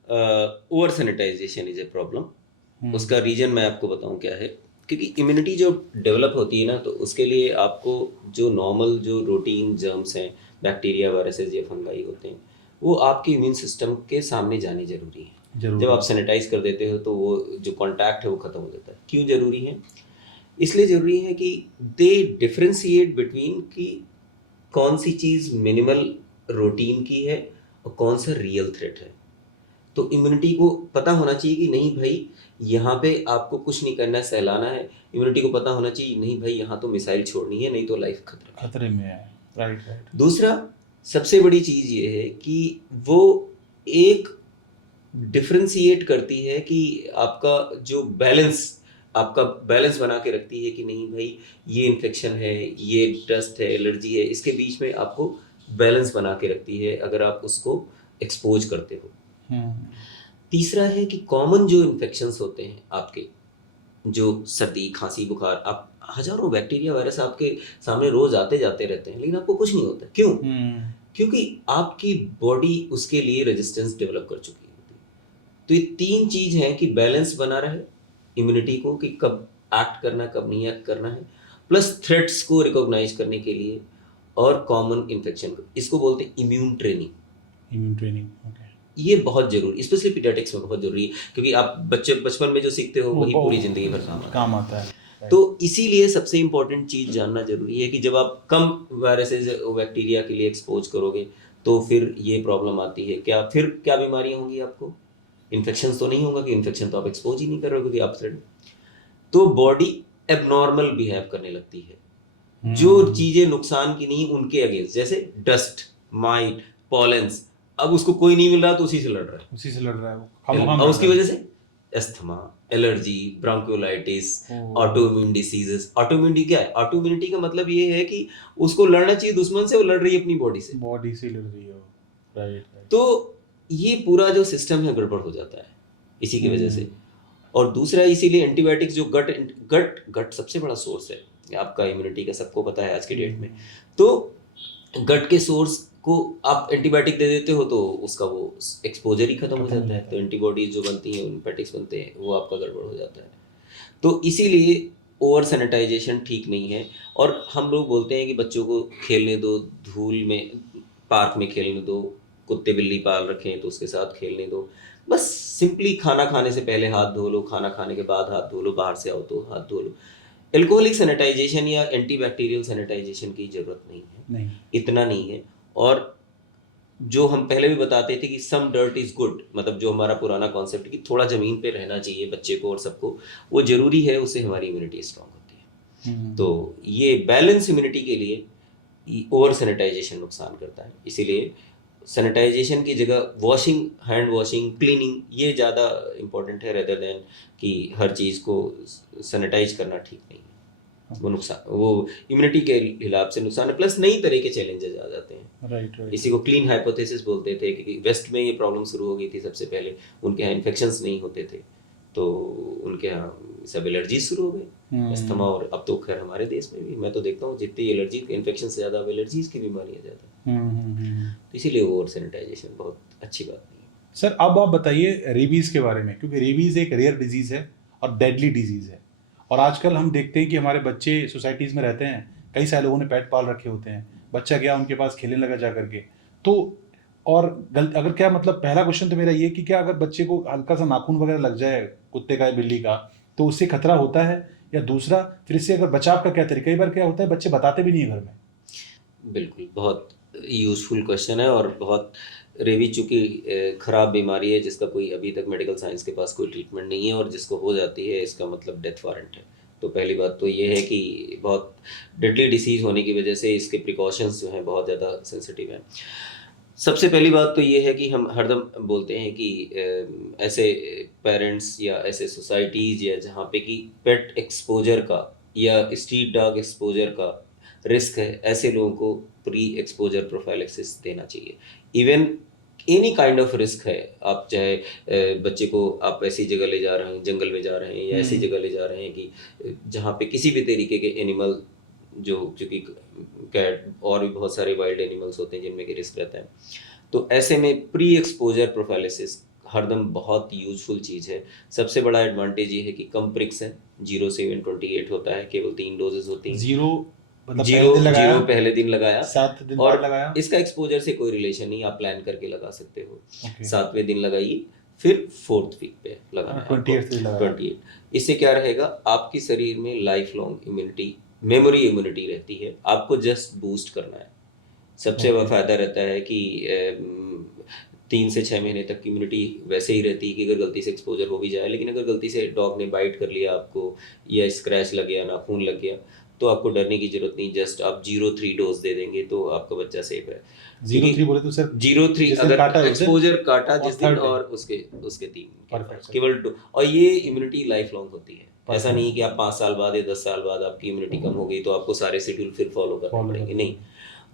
Over sanitization is a problem. उसका रीजन मैं आपको बताऊं क्या है। क्योंकि इम्यूनिटी जो डेवलप होती है ना, तो उसके लिए आपको जो नॉर्मल जो रूटीन जर्म्स हैं, बैक्टीरिया, वायरसेस या फंगाई होते हैं, वो आपके इम्यून सिस्टम के सामने जाने जरूरी है। जब आप सैनिटाइज कर देते हो तो वो जो कॉन्टैक्ट है वो खत्म हो जाता है। क्यों जरूरी है? इसलिए जरूरी है कि दे डिफ्रेंशिएट बिटवीन कि कौन सी चीज़ मिनिमल रूटीन की है और कौन सा रियल थ्रेट है। तो इम्यूनिटी को पता होना चाहिए कि नहीं भाई यहाँ पे आपको कुछ नहीं करना है, सहलाना है। इम्यूनिटी को पता होना चाहिए नहीं भाई यहाँ तो मिसाइल छोड़नी है, नहीं तो लाइफ खतरे में है। राइट। दूसरा सबसे बड़ी चीज़ ये है कि वो एक डिफ्रेंशिएट करती है कि आपका बैलेंस बना के रखती है कि नहीं भाई ये इन्फेक्शन है, ये डस्ट है, एलर्जी है, इसके बीच में आपको बैलेंस बना के रखती है अगर आप उसको एक्सपोज करते हो। तीसरा है कि कॉमन जो इन्फेक्शंस होते हैं आपके, जो सर्दी, खांसी, बुखार, आप हजारों बैक्टीरिया, वायरस आपके सामने रोज आते जाते रहते हैं लेकिन आपको कुछ नहीं होता। क्यों? क्योंकि आपकी बॉडी उसके लिए रेजिस्टेंस डेवलप कर चुकी होती है। तो ये 3 चीज हैं कि बैलेंस बना रहे इम्यूनिटी को, कि कब एक्ट करना है, कब नहीं एक्ट करना है, प्लस थ्रेट्स को रिकॉग्नाइज करने के लिए, और कॉमन इन्फेक्शन को। इसको बोलते हैं इम्यून ट्रेनिंग। ओके। ये बहुत जरूरी, स्पेशली पीडियाट्रिक्स में बहुत जरूरी है, क्योंकि आप बचपन में जो सीखते हो वही पूरी जिंदगी भर काम आता है। तो इसीलिए सबसे इम्पोर्टेंट चीज़ जानना जरूरी है कि जब आप कम वायरसेस, बैक्टीरिया के लिए एक्सपोज करोगे तो फिर ये प्रॉब्लम आती है। फिर क्या बीमारियां होंगी आपको? इन्फेक्शन तो नहीं होगा, कि इन्फेक्शन तो आप एक्सपोज ही नहीं कर रहे हो, क्योंकि आप तो बॉडी एबनॉर्मल बिहेव करने लगती है। जो चीज़ें नुकसान की नहीं उनके अगेंस्ट, जैसे डस्ट, माइट, पॉलेंस, अब उसको कोई नहीं मिल रहा तो उसी से लड़ रहा है और उसकी वजह से asthma, allergy, bronchiolitis, autoimmune diseases. Autoimmunity क्या है? ऑटोइम्यूनिटी का मतलब ये है कि उसको लड़ना चाहिए दुश्मन से, वो लड़ रही है अपनी बॉडी से लड़ रही है। राइट। तो ये पूरा जो सिस्टम है गड़बड़ हो जाता है इसी की वजह से। और दूसरा इसीलिए एंटीबायोटिक्स, जो गट सबसे बड़ा सोर्स है आपका इम्यूनिटी का, सबको पता है आज के डेट में। तो गट के सोर्स को आप एंटीबायोटिक दे देते हो तो उसका वो एक्सपोजर ही खत्म हो जाता है। तो एंटीबॉडीज जो बनती हैं, इन्फेक्टिक्स बनते हैं, वो आपका गड़बड़ हो जाता है। तो इसीलिए ओवर सैनिटाइजेशन ठीक नहीं है। और हम लोग बोलते हैं कि बच्चों को खेलने दो, धूल में पार्क में खेलने दो, कुत्ते बिल्ली पाल रखे हैं तो उसके साथ खेलने दो। बस सिंपली खाना खाने से पहले हाथ धो लो, खाना खाने के बाद हाथ धो लो, बाहर से आओ तो हाथ धो लो। एल्कोहलिक सैनिटाइजेशन या एंटीबैक्टीरियल सैनिटाइजेशन की ज़रूरत नहीं है, नहीं। इतना नहीं है। और जो हम पहले भी बताते थे कि सम डर्ट इज़ गुड, मतलब जो हमारा पुराना कॉन्सेप्ट कि थोड़ा ज़मीन पे रहना चाहिए बच्चे को और सबको, वो ज़रूरी है, उससे हमारी इम्यूनिटी स्ट्रांग होती है। तो ये बैलेंस इम्यूनिटी के लिए ओवर सैनिटाइजेशन नुकसान करता है, इसीलिए सैनिटाइजेशन की जगह वॉशिंग, हैंड वॉशिंग, क्लीनिंग ये ज़्यादा इम्पोर्टेंट है रेदर देन कि हर चीज़ को सैनिटाइज करना ठीक नहीं है। वो नुकसान, वो इम्यूनिटी के हिसाब से नुकसान है, प्लस नई तरह के चैलेंजेस आ जाते हैं। Right right. इसी को क्लीन हाइपोथेसिस बोलते थे कि वेस्ट में ये प्रॉब्लम शुरू हो गई थी सबसे पहले, उनके यहाँ इन्फेक्शंस नहीं होते थे तो उनके यहाँ सब एलर्जी शुरू हो गई, अस्थमा। और अब तो खैर हमारे देश में भी मैं तो देखता हूँ जितनी एलर्जी इन्फेक्शन से ज़्यादा अब एलर्जीज की बीमारियाँ ज़्यादा। तो इसीलिए ओवर सैनिटाइजेशन बहुत अच्छी बात नहीं है। सर अब आप बताइए रेबीज़ के बारे में, क्योंकि रेबीज़ एक रेयर डिजीज़ है और डेडली डिजीज़ है। और आजकल हम देखते हैं कि हमारे बच्चे सोसाइटीज़ में रहते हैं, कई सारे लोगों ने पेट पाल रखे होते हैं, बच्चा गया उनके पास खेलने लगा जा करके तो, और अगर क्या मतलब पहला क्वेश्चन तो मेरा ये कि क्या अगर बच्चे को हल्का सा नाखून वगैरह लग जाए कुत्ते का या बिल्ली का तो उससे खतरा होता है, या दूसरा फिर इससे अगर बचाव का क्या तरीका? कई बार क्या होता है बच्चे बताते भी नहीं है घर में। बिल्कुल, बहुत यूज़फुल क्वेश्चन है। और बहुत रेबीज चूँकि ख़राब बीमारी है जिसका कोई अभी तक मेडिकल साइंस के पास कोई ट्रीटमेंट नहीं है, और जिसको हो जाती है इसका मतलब डेथ वारंट है। तो पहली बात तो ये है कि बहुत डेडली डिसीज़ होने की वजह से इसके प्रिकॉशंस जो हैं बहुत ज़्यादा सेंसिटिव हैं। सबसे पहली बात तो ये है कि हम हरदम बोलते हैं कि ऐसे पेरेंट्स या ऐसे सोसाइटीज़ या जहाँ पे कि पेट एक्सपोजर का या स्ट्रीट डॉग एक्सपोजर का रिस्क है, ऐसे लोगों को प्री एक्सपोजर प्रोफाइलेक्सिस देना चाहिए। Even any kind of risk है, आप चाहे बच्चे को आप ऐसी जगह ले जा रहे हैं, जंगल में जा रहे हैं या ऐसी जगह ले जा रहे हैं कि जहाँ पे किसी भी तरीके के एनिमल, जो क्योंकि कैट और भी बहुत सारे वाइल्ड एनिमल्स होते हैं जिनमें कि रिस्क रहता है, तो ऐसे में प्री एक्सपोजर प्रोफाइलिसिस हरदम बहुत यूजफुल चीज़ है। सबसे बड़ा एडवांटेज ये है कि कम प्रिक्स है, 0 से इवन 28 होता है, केवल 3 डोजेज होती हैं। जीरो मतलब जीरो पहले दिन लगाया, जीरो पहले दिन लगाया, 7 दिन और बाद लगाया। इसका एक्सपोजर से कोई रिलेशन नहीं, आप प्लान करके लगा सकते हो। ओके। 7वें दिन लगाइए, फिर 4th वीक पे लगाना है 28 दिन लगाया। 28। इससे क्या रहेगा, आपकी शरीर में life long immunity, memory immunity रहती है, आपको जस्ट बूस्ट करना है। सबसे बड़ा फायदा रहता है कि 3 से 6 महीने तक इम्यूनिटी वैसे ही रहती है कि अगर गलती से एक्सपोजर हो भी जाए, लेकिन अगर गलती से डॉग ने बाइट कर लिया आपको या स्क्रैच लग गया, नाखून लग गया, तो आपको डरने की जरूरत नहीं। जस्ट आप 0-3 डोज दे देंगे तो आपका बच्चा सेफ है। 0-3 बोले तो सर 0-3 जिस दिन अगर काटा है उस दिन एक्सपोजर काटा जिस और दिन third day। और उसके उसके 3 के बाद, Perfect, sir। केवल और ये इम्यूनिटी लाइफ लॉन्ग होती है। Perfect। ऐसा नहीं कि आप 5 साल बाद या 10 साल बाद आपकी इम्यूनिटी कम हो गई तो आपको सारे शेड्यूल फिर फॉलो करने Follow पड़ेंगे, करना। नहीं।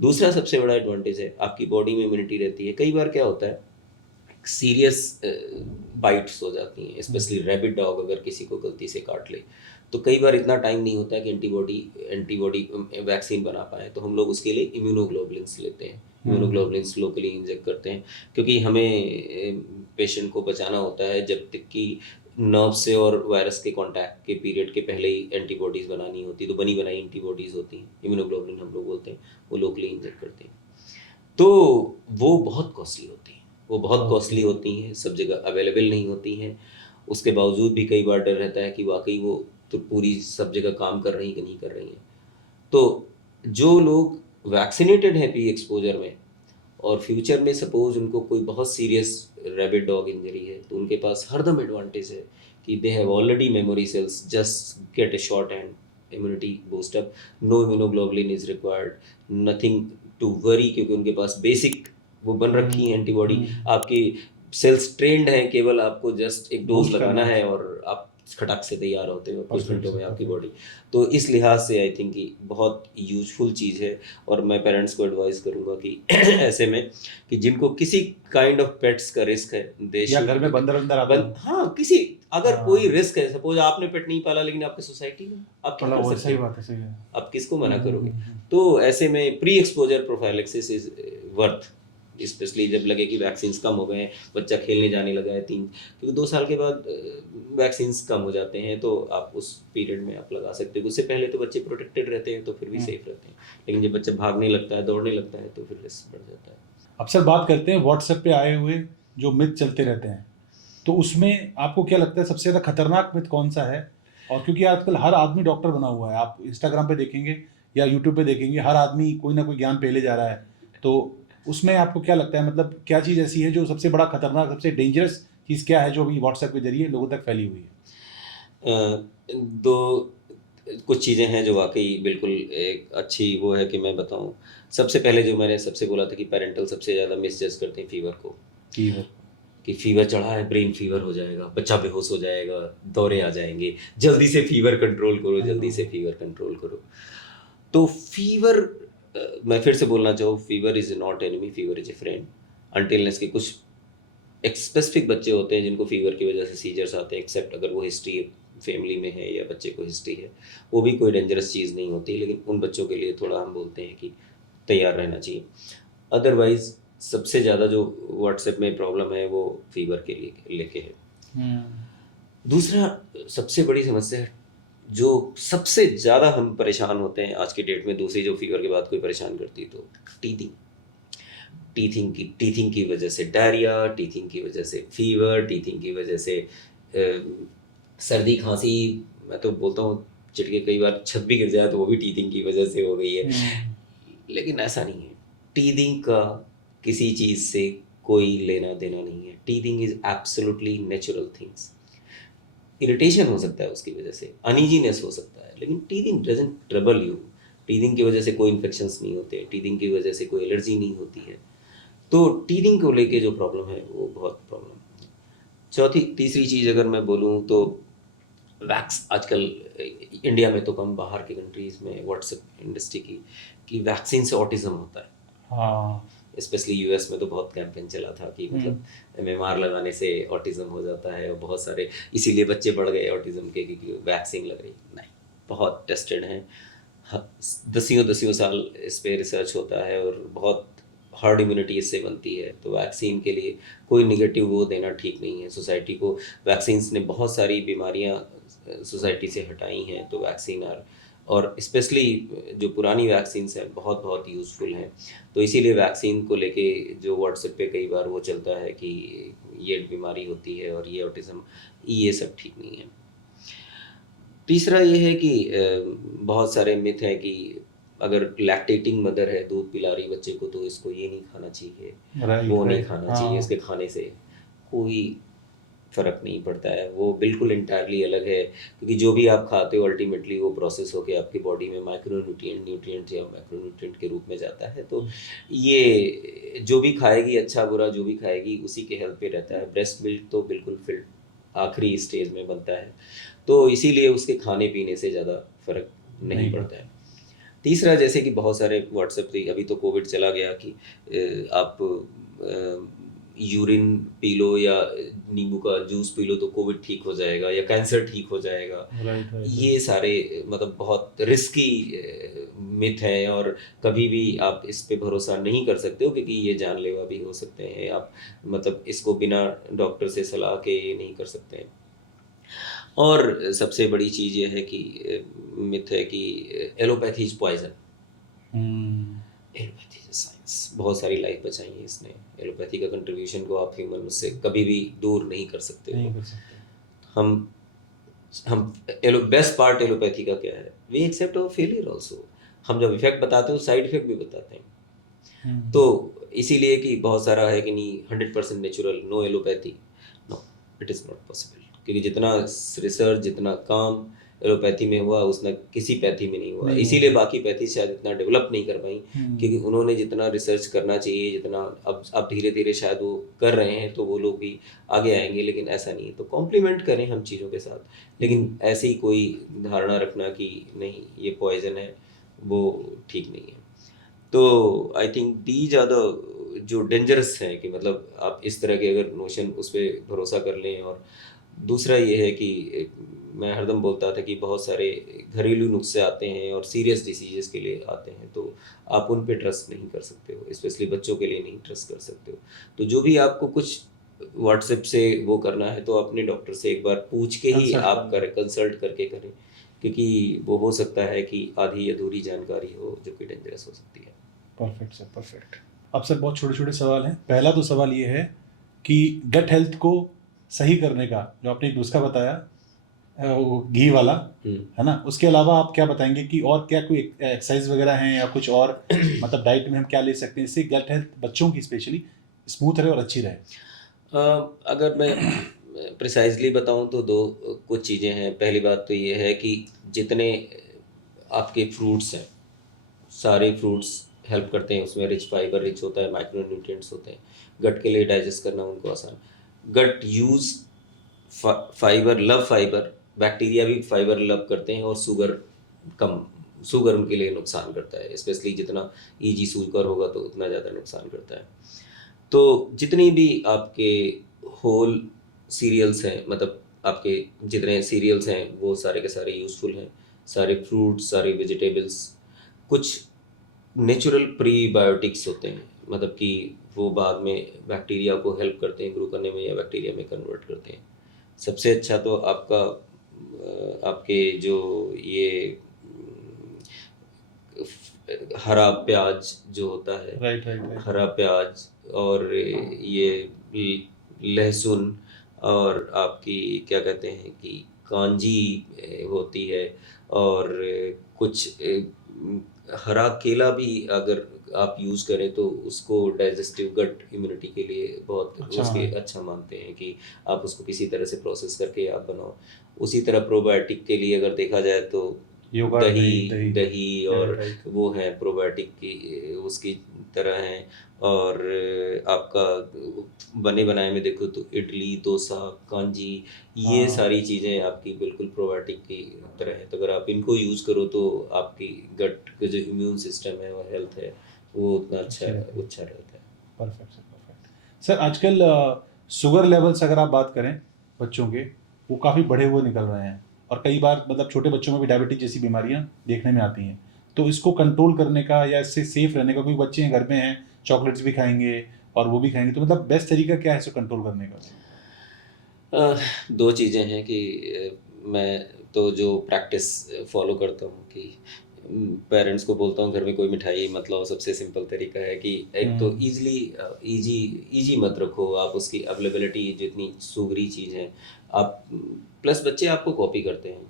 दूसरा सबसे बड़ा एडवांटेज है, आपकी बॉडी में इम्यूनिटी रहती है। कई बार क्या होता है, सीरियस बाइट्स हो जाती हैं, स्पेशली रैबिट डॉग अगर किसी को गलती से काट ले तो कई बार इतना टाइम नहीं होता है कि एंटीबॉडी वैक्सीन बना पाए, तो हम लोग उसके लिए इम्यूनोग्लोबुलिन्स लेते हैं। इम्यूनोग्लोबुलिन्स लोकली इंजेक्ट करते हैं, क्योंकि हमें पेशेंट को बचाना होता है जब तक कि नर्व से और वायरस के कांटेक्ट के पीरियड के पहले ही एंटीबॉडीज़ बनानी होती, तो बनी बनाई एंटीबॉडीज़ होती हैं, इम्यूनोग्लोबुलिन हम लोग बोलते हैं, वो लोकली इंजेक्ट करते हैं। तो वो बहुत कॉस्टली होती हैं, वो बहुत कॉस्टली होती हैं, सब जगह अवेलेबल नहीं होती हैं। उसके बावजूद भी कई बार डर रहता है कि वाकई वो तो पूरी सब जगह काम कर रही कि नहीं कर रही हैं। तो जो लोग वैक्सीनेटेड हैं प्री एक्सपोजर में, और फ्यूचर में सपोज उनको कोई बहुत सीरियस रैबिट डॉग इंजरी है, तो उनके पास हरदम एडवांटेज है कि they have already memory cells, just get a short and immunity boost up, no immunoglobulin is required, nothing to worry, क्योंकि उनके पास बेसिक वो बन रखी है एंटीबॉडी, आपकी सेल्स ट्रेंड हैं, केवल आपको जस्ट एक डोज लगाना है और आप खटक से तैयार होते हो कुछ मिनटों में आपकी बॉडी। तो इस लिहाज से आई थिंक कि बहुत यूजफुल चीज़ है, और मैं पेरेंट्स को एडवाइस करूंगा कि ऐसे में कि जिनको किसी काइंड ऑफ पेट्स का रिस्क है, या घर में बंदर आता है। हाँ, किसी अगर कोई रिस्क है, सपोज आपने पेट नहीं पाला लेकिन आपकी सोसाइटी में, आप क्या कर सकते सही हो? बात है, सही है। आप किसको मना करोगे? तो ऐसे में pre exposure prophylaxis is worth specially जब लगे कि वैक्सीन्स कम हो गए हैं, बच्चा खेलने जाने लगा है 3, क्योंकि 2 साल के बाद वैक्सीन्स कम हो जाते हैं, तो आप उस पीरियड में आप लगा सकते हो। उससे पहले तो बच्चे प्रोटेक्टेड रहते हैं, तो फिर भी सेफ रहते हैं, लेकिन जब बच्चा भागने लगता है, दौड़ने लगता है, तो फिर रिस्क बढ़ जाता है। अब सर बात करते हैं व्हाट्सएप पे आए हुए जो मिथ चलते रहते हैं, तो उसमें आपको क्या लगता है सबसे ज़्यादा खतरनाक मिथ कौन सा है? और क्योंकि आजकल हर आदमी डॉक्टर बना हुआ है, आप इंस्टाग्राम पे देखेंगे या यूट्यूब पे देखेंगे, हर आदमी कोई ना कोई ज्ञान पहले जा रहा है, तो उसमें आपको क्या लगता है, मतलब क्या चीज़ ऐसी है जो सबसे बड़ा खतरनाक, सबसे डेंजरस चीज़ क्या है जो अभी व्हाट्सएप के जरिए लोगों तक फैली हुई है? दो कुछ चीज़ें हैं जो वाकई बिल्कुल एक अच्छी वो है कि मैं बताऊं। सबसे पहले जो मैंने सबसे बोला था कि पेरेंटल सबसे ज़्यादा मिसजज करते हैं फीवर को, फीवर। कि फीवर चढ़ा है, ब्रेन फीवर हो जाएगा, बच्चा बेहोश हो जाएगा, दौरे आ जाएंगे, जल्दी से फीवर कंट्रोल करो, जल्दी से फीवर कंट्रोल करो। तो फीवर, मैं फिर से बोलना चाहूँ, fever is not enemy, fever is a friend. अनटिलनेस के कुछ एक स्पेसिफिक बच्चे होते हैं जिनको फीवर की वजह से सीजर्स आते हैं, एक्सेप्ट अगर वो हिस्ट्री फैमिली में है या बच्चे को हिस्ट्री है, वो भी कोई डेंजरस चीज़ नहीं होती, लेकिन उन बच्चों के लिए थोड़ा हम बोलते हैं कि तैयार रहना चाहिए। अदरवाइज सबसे ज़्यादा जो व्हाट्सएप में प्रॉब्लम है वो फीवर के लिए लेके है। दूसरा सबसे बड़ी समस्या जो सबसे ज़्यादा हम परेशान होते हैं आज की डेट में, दूसरी जो फीवर के बाद कोई परेशान करती है, तो टीथिंग। टीथिंग की वजह से डायरिया, टीथिंग की वजह से फीवर, टीथिंग की वजह से सर्दी खांसी। मैं तो बोलता हूँ चिटके कई बार छत भी गिर जाए तो वो भी टीथिंग की वजह से हो गई है, लेकिन ऐसा नहीं है। टीथिंग का किसी चीज़ से कोई लेना देना नहीं है। Teething is absolutely natural things. Irritation हो सकता है उसकी वजह से, अनईजीनेस हो सकता है, लेकिन teething doesn't trouble you. Teething की वजह से कोई इन्फेक्शंस नहीं होते, टीथिंग की वजह से कोई एलर्जी नहीं होती है। तो टीथिंग को लेके जो प्रॉब्लम है वो बहुत प्रॉब्लम है। तीसरी चीज़ अगर मैं बोलूँ तो वैक्स, आजकल इंडिया में तो कम, बाहर के कंट्रीज़ में व्हाट्सएप इंडस्ट्री की कि वैक्सीन से ऑटिज्म होता है। हाँ। स्पेशली यूएस में तो बहुत कैंपेन चला था कि मतलब एमएमआर लगाने से ऑटिज्म हो जाता है, और बहुत सारे इसीलिए बच्चे बढ़ गए ऑटिज्म के क्योंकि वैक्सीन लग रही। नहीं, बहुत टेस्टेड हैं, दसियों साल इस पे रिसर्च होता है और बहुत हर्ड इम्यूनिटी इससे बनती है। तो वैक्सीन के लिए कोई निगेटिव वो देना ठीक नहीं है सोसाइटी को। वैक्सीन्स ने बहुत सारी बीमारियां सोसाइटी से हटाई हैं, तो वैक्सीन और स्पेशली जो पुरानी वैक्सीन्स हैं बहुत बहुत यूज़फुल हैं। तो इसीलिए वैक्सीन को लेके जो व्हाट्सएप पे कई बार वो चलता है कि ये बीमारी होती है और ये ऑटिज्म, ये सब ठीक नहीं है। तीसरा ये है कि बहुत सारे मिथ हैं कि अगर लैक्टेटिंग मदर है, दूध पिला रही बच्चे को, तो इसको ये नहीं खाना चाहिए, वो नहीं खाना चाहिए, इसके खाने से कोई फ़र्क नहीं पड़ता है। वो बिल्कुल इंटायरली अलग है, क्योंकि जो भी आप खाते हो अल्टीमेटली वो प्रोसेस होकर आपकी बॉडी में न्यूट्रिएंट या मैक्रोन्यूट्रिएंट के रूप में जाता है। तो ये जो भी खाएगी, अच्छा बुरा जो भी खाएगी, उसी के हेल्थ पे रहता है। ब्रेस्ट मिल्क तो बिल्कुल फिर आखिरी स्टेज में बनता है, तो इसीलिए उसके खाने पीने से ज़्यादा फ़र्क नहीं पड़ता है। तीसरा, जैसे कि बहुत सारे व्हाट्सएप पे अभी तो कोविड चला गया कि आप यूरिन पी लो या नींबू का जूस पी लो तो कोविड ठीक हो जाएगा या कैंसर ठीक हो जाएगा। ये सारे मतलब बहुत रिस्की मिथ हैं, और कभी भी आप इस पे भरोसा नहीं कर सकते हो, क्योंकि ये जानलेवा भी हो सकते हैं। आप मतलब इसको बिना डॉक्टर से सलाह के ये नहीं कर सकते हैं। और सबसे बड़ी चीज़ ये है कि मिथ है कि allopathy is poison. Allopathy is science. बहुत सारी लाइफ बचाई है इसने। एलोपैथी का कंट्रीब्यूशन को आप ह्यूमन से कभी भी दूर नहीं कर सकते हो। हम बेस्ट पार्ट एलोपैथी का क्या है, we accept our failure also. हम जब इफेक्ट बताते हो साइड इफेक्ट भी बताते हैं। तो इसीलिए कि बहुत सारा है कि नहीं 100% natural, no allopathy, no, it is not possible. क्योंकि जितना रिसर्च, जितना काम एलोपैथी में हुआ उसने किसी पैथी में नहीं हुआ। इसीलिए बाकी पैथी शायद इतना डेवलप नहीं कर पाई, क्योंकि उन्होंने जितना रिसर्च करना चाहिए, जितना अब धीरे धीरे शायद वो कर रहे हैं, तो वो लोग भी आगे आएंगे। लेकिन ऐसा नहीं है, तो कॉम्प्लीमेंट करें हम चीज़ों के साथ, लेकिन ऐसे ही कोई धारणा रखना कि नहीं ये पॉइजन है, वो ठीक नहीं है। तो I think these are the जो डेंजरस हैं, कि मतलब आप इस तरह के अगर नोशन उस पर भरोसा कर लें। और दूसरा ये है कि मैं हरदम बोलता था कि बहुत सारे घरेलू नुस्खे आते हैं और सीरियस डिसीजेस के लिए आते हैं, तो आप उन पे ट्रस्ट नहीं कर सकते हो, स्पेशली बच्चों के लिए नहीं ट्रस्ट कर सकते हो। तो जो भी आपको कुछ व्हाट्सएप से वो करना है तो अपने डॉक्टर से एक बार पूछ के ही Consult आप करें, कंसल्ट करके करें, क्योंकि वो हो सकता है कि आधी अधूरी जानकारी हो जो कि डेंजरस हो सकती है। Perfect sir, perfect. अब सर बहुत छोटे छोटे सवाल हैं। पहला तो सवाल ये है कि गट हेल्थ को सही करने का जो आपने एक नुस्खा बताया, वो घी वाला, है ना, उसके अलावा आप क्या बताएंगे कि और क्या कोई एक्सरसाइज वगैरह हैं या कुछ और मतलब डाइट में हम क्या ले सकते हैं जिससे गट हेल्थ बच्चों की स्पेशली स्मूथ रहे और अच्छी रहे? अगर मैं प्रिसाइजली बताऊं तो दो कुछ चीज़ें हैं। पहली बात तो ये है कि जितने आपके फ्रूट्स हैं, सारे फ्रूट्स हेल्प करते हैं, उसमें रिच फाइबर रिच होता है, माइक्रो न्यूट्रिएंट्स होते हैं, गट के लिए डाइजेस्ट करना उनको आसान। Gut use fibre love fibre, bacteria भी फाइबर लव करते हैं, और कम शुगर उनके लिए नुकसान करता है, स्पेशली जितना ईजी शुगर होगा तो उतना ज़्यादा नुकसान करता है। तो जितनी भी आपके होल सीरियल्स हैं, मतलब आपके जितने सीरियल्स हैं वो सारे के सारे यूज़फुल हैं, सारे फ्रूट्स, सारे वेजिटेबल्स। कुछ नेचुरल प्रीबायोटिक्स होते हैं, मतलब कि वो बाद में बैक्टीरिया को हेल्प करते हैं ग्रो करने में या बैक्टीरिया में कन्वर्ट करते हैं। सबसे अच्छा तो आपके जो ये हरा प्याज जो होता है, राइट राइट राइट। हरा प्याज और ये लहसुन, और आपकी क्या कहते हैं कि कांजी होती है, और कुछ हरा केला भी अगर आप यूज़ करें तो उसको डाइजेस्टिव गट इम्यूनिटी के लिए बहुत अच्छा उसके है। अच्छा मानते हैं कि आप उसको किसी तरह से प्रोसेस करके आप बनाओ। उसी तरह प्रोबायोटिक के लिए अगर देखा जाए तो योगा, दही दही दही। दही और राइट। वो है प्रोबायोटिक की उसकी तरह हैं। और आपका बने बनाए में देखो तो इडली, डोसा, कांजी, ये हाँ। सारी चीज़ें आपकी बिल्कुल प्रोबायोटिक की तरह है। तो अगर आप इनको यूज़ करो तो आपकी गट का जो इम्यून सिस्टम है और हेल्थ है वो उतना अच्छा अच्छी रहती है। अच्छा रहता है। Perfect sir, perfect sir. आजकल शुगर लेवल्स अगर आप बात करें बच्चों के, वो काफ़ी बढ़े हुए निकल रहे हैं और कई बार मतलब छोटे बच्चों में भी डायबिटीज जैसी बीमारियां देखने में आती हैं। तो इसको कंट्रोल करने का या इससे सेफ रहने का, क्योंकि बच्चे घर में हैं, चॉकलेट्स भी खाएंगे और वो भी खाएंगे, तो मतलब बेस्ट तरीका क्या है इसको कंट्रोल करने का? दो चीज़ें हैं कि मैं तो जो प्रैक्टिस फॉलो करता हूँ कि पेरेंट्स को बोलता हूँ घर में कोई मिठाई मत लाओ। सबसे सिंपल तरीका है कि एक तो हम्म। इजी इजी मत रखो आप, उसकी अवेलेबिलिटी जितनी शुगरी चीज़ है आप, प्लस बच्चे आपको कॉपी करते हैं।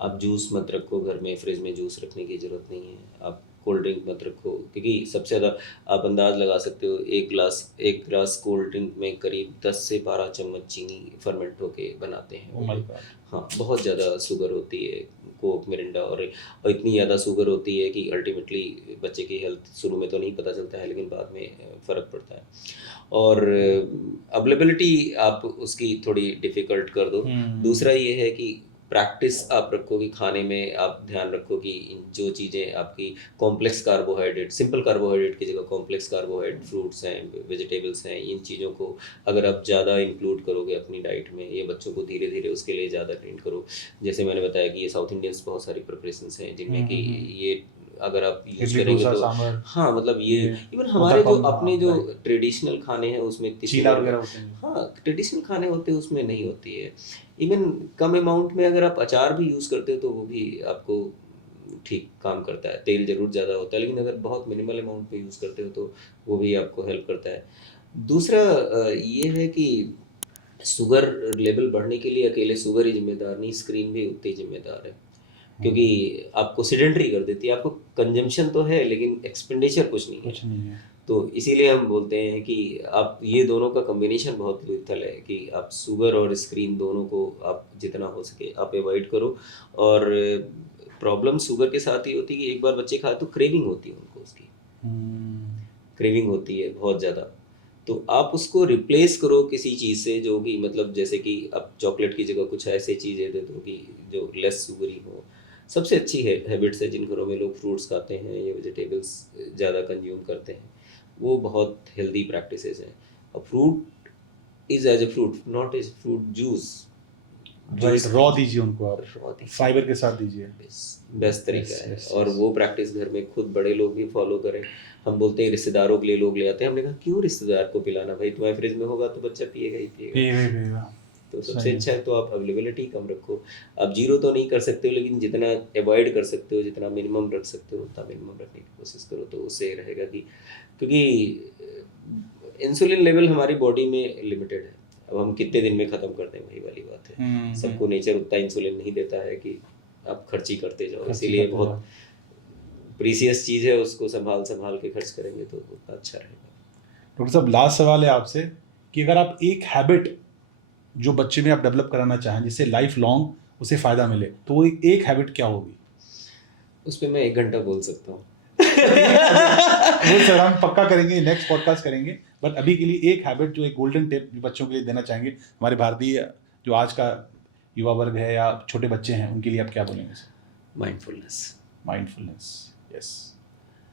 आप जूस मत रखो घर में, फ्रिज में जूस रखने की ज़रूरत नहीं है। आप कोल्ड ड्रिंक मत रखो, क्योंकि सबसे ज़्यादा आप अंदाज़ लगा सकते हो एक ग्लास कोल्ड ड्रिंक में करीब 10 से 12 चम्मच चीनी फर्मेंट होके बनाते हैं ओ वो माय लोग। गॉड। हाँ, बहुत ज़्यादा शुगर होती है कोक, मिरिंडा, और इतनी ज़्यादा शुगर होती है कि अल्टीमेटली बच्चे की हेल्थ शुरू में तो नहीं पता चलता है, लेकिन बाद में फ़र्क पड़ता है। और अवेलेबिलिटी आप उसकी थोड़ी डिफ़िकल्ट कर दो। दूसरा ये है कि प्रैक्टिस आप रखो कि खाने में आप ध्यान रखो कि जो चीज़ें आपकी कॉम्प्लेक्स कार्बोहाइड्रेट, सिंपल कार्बोहाइड्रेट की जगह कॉम्प्लेक्स कार्बोहाइड्रेट, फ्रूट्स हैं, वेजिटेबल्स हैं, इन चीज़ों को अगर आप ज़्यादा इंक्लूड करोगे अपनी डाइट में, ये बच्चों को धीरे धीरे उसके लिए ज़्यादा ट्रेन करो। जैसे मैंने बताया कि ये साउथ इंडियंस बहुत सारी प्रिपरेशंस हैं जिनमें कि ये अगर आप यूज़ इडली करेंगे डोसा तो सांभर, हाँ, मतलब ये ये इवन हमारे जो उत्तपम, अपने हाँ जो राइट। ट्रेडिशनल खाने हैं उसमें इतनी चीला शुगर, वगैरह होते हैं। हाँ ट्रेडिशनल खाने होते हैं उसमें नहीं होती है। इवन कम अमाउंट में अगर आप अचार भी यूज़ करते हो तो वो भी आपको ठीक काम करता है। तेल ज़रूर ज़्यादा होता है, लेकिन अगर बहुत मिनिमल अमाउंट में यूज़ करते हो तो वो भी आपको हेल्प करता है। दूसरा ये है कि शुगर लेवल बढ़ने के लिए अकेले शुगर ही ज़िम्मेदार नहीं, स्क्रीन भी उतनी ज़िम्मेदार है। क्योंकि आपको सेडेंटरी कर देती है, आपको कंजम्पशन तो है लेकिन एक्सपेंडिचर कुछ नहीं है। कुछ नहीं है। तो इसीलिए हम बोलते हैं कि आप ये दोनों का कॉम्बिनेशन बहुत लethal है कि आप शुगर और स्क्रीन दोनों को आप जितना हो सके आप अवॉइड करो। और प्रॉब्लम शुगर के साथ ही होती है कि एक बार बच्चे खाए तो क्रेविंग होती है उनको, उसकी हम्म। क्रेविंग होती है बहुत ज़्यादा। तो आप उसको रिप्लेस करो किसी चीज़ से जो कि मतलब जैसे कि आप चॉकलेट की जगह कुछ ऐसे चीज़ें दे दो कि जो लेस शुगरी हो। सबसे अच्छी है हैबिट्स है जिन घरों में लोग फ्रूट्स खाते हैं या वेजिटेबल्स ज़्यादा कंज्यूम करते हैं, वो बहुत हेल्दी प्रैक्टिसेस हैं। और fruit is as a fruit, not as fruit juice. Right, raw दीजिए उनको आप, raw दीजिए। फाइबर के साथ दीजिए। बेस्ट तरीका Yes, है। yes, और yes. वो प्रैक्टिस घर में खुद बड़े लोग भी फॉलो करें। हम बोलते हैं रिश्तेदारों के लिए लोग ले आते हैं, हमने कहा क्यों रिश्तेदार को पिलाना भाई, तुम्हारे फ्रिज में होगा तो बच्चा पिएगा ही पिएगा। पिएगा। तो सबसे सही अच्छा है तो आप अवेलेबिलिटी कम रखो। आप जीरो तो नहीं कर सकते हो, लेकिन जितना अवॉइड कर सकते हो, जितना मिनिमम रख सकते हो उतना मिनिमम रखने की कोशिश करो, तो उससे रहेगा कि क्योंकि इंसुलिन लेवल हमारी बॉडी में लिमिटेड है। अब हम कितने दिन में ख़त्म कर दें, वही वाली बात है। सबको नेचर उतना इंसुलिन नहीं देता है कि आप खर्ची करते जाओ, इसीलिए बहुत प्रीसियस चीज़ है, उसको संभाल संभाल के खर्च करेंगे तो उतना अच्छा रहेगा। डॉक्टर साहब, लास्ट सवाल है आपसे कि अगर आप एक हैबिट जो बच्चे में आप डेवलप कराना चाहें जिससे लाइफ लॉन्ग उसे फ़ायदा मिले, तो वो एक हैबिट क्या होगी? उस पर मैं 1 घंटा बोल सकता हूँ। वो सर हम पक्का करेंगे, नेक्स्ट पॉडकास्ट करेंगे, बट अभी के लिए एक हैबिट जो एक गोल्डन टिप बच्चों के लिए देना चाहेंगे, हमारे भारतीय जो आज का युवा वर्ग है या छोटे बच्चे हैं उनके लिए आप क्या बोलेंगे sir? Mindfulness, yes,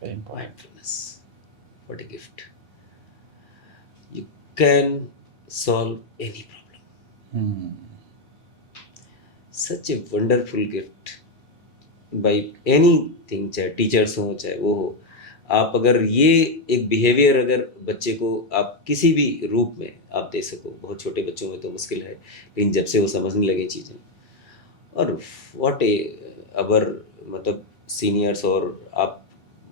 very important. mindfulness, what a gift. You can solve any problem. Such a wonderful gift by anything, चाहे टीचर्स हो चाहे वो हो। आप अगर ये एक बिहेवियर अगर बच्चे को आप किसी भी रूप में आप दे सको, बहुत छोटे बच्चों में तो मुश्किल है, लेकिन जब से वो समझने लगे चीज़ें, और व्हाट ए अवर मतलब सीनियर्स, और आप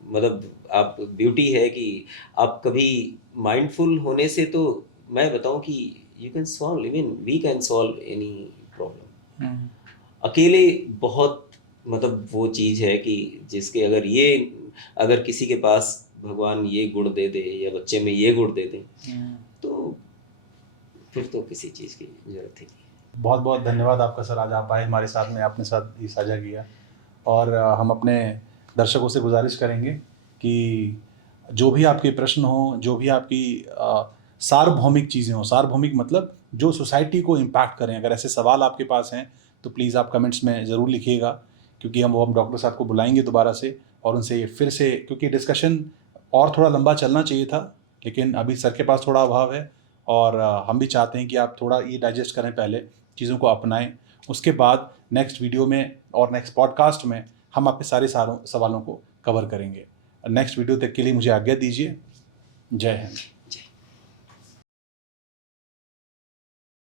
मतलब आप ब्यूटी है कि आप कभी माइंडफुल होने से, तो मैं बताऊं कि you can solve, even we can solve any problem. अकेले बहुत मतलब वो चीज़ है कि जिसके अगर किसी के पास भगवान ये गुण दे दे या बच्चे में ये गुण दे दे, तो फिर तो किसी चीज़ की जरूरत ही नहीं। बहुत बहुत धन्यवाद आपका सर, आज आप आए हमारे साथ में, आपने साथ ये साझा किया। और हम अपने दर्शकों से गुजारिश करेंगे कि जो भी आपके प्रश्न हो, जो भी आपकी सार्वभौमिक चीज़ें हों, सार्वभौमिक मतलब जो सोसाइटी को इम्पैक्ट करें, अगर ऐसे सवाल आपके पास हैं तो प्लीज़ आप कमेंट्स में ज़रूर लिखिएगा, क्योंकि हम डॉक्टर साहब को बुलाएंगे दोबारा से और उनसे फिर से, क्योंकि डिस्कशन और थोड़ा लंबा चलना चाहिए था, लेकिन अभी सर के पास थोड़ा अभाव है और हम भी चाहते हैं कि आप थोड़ा ये डाइजेस्ट करें, पहले चीज़ों को अपनाएं, उसके बाद नेक्स्ट वीडियो में और नेक्स्ट पॉडकास्ट में हम आपके सारे सवालों को कवर करेंगे। नेक्स्ट वीडियो तक के लिए मुझे आज्ञा दीजिए। जय हिंद।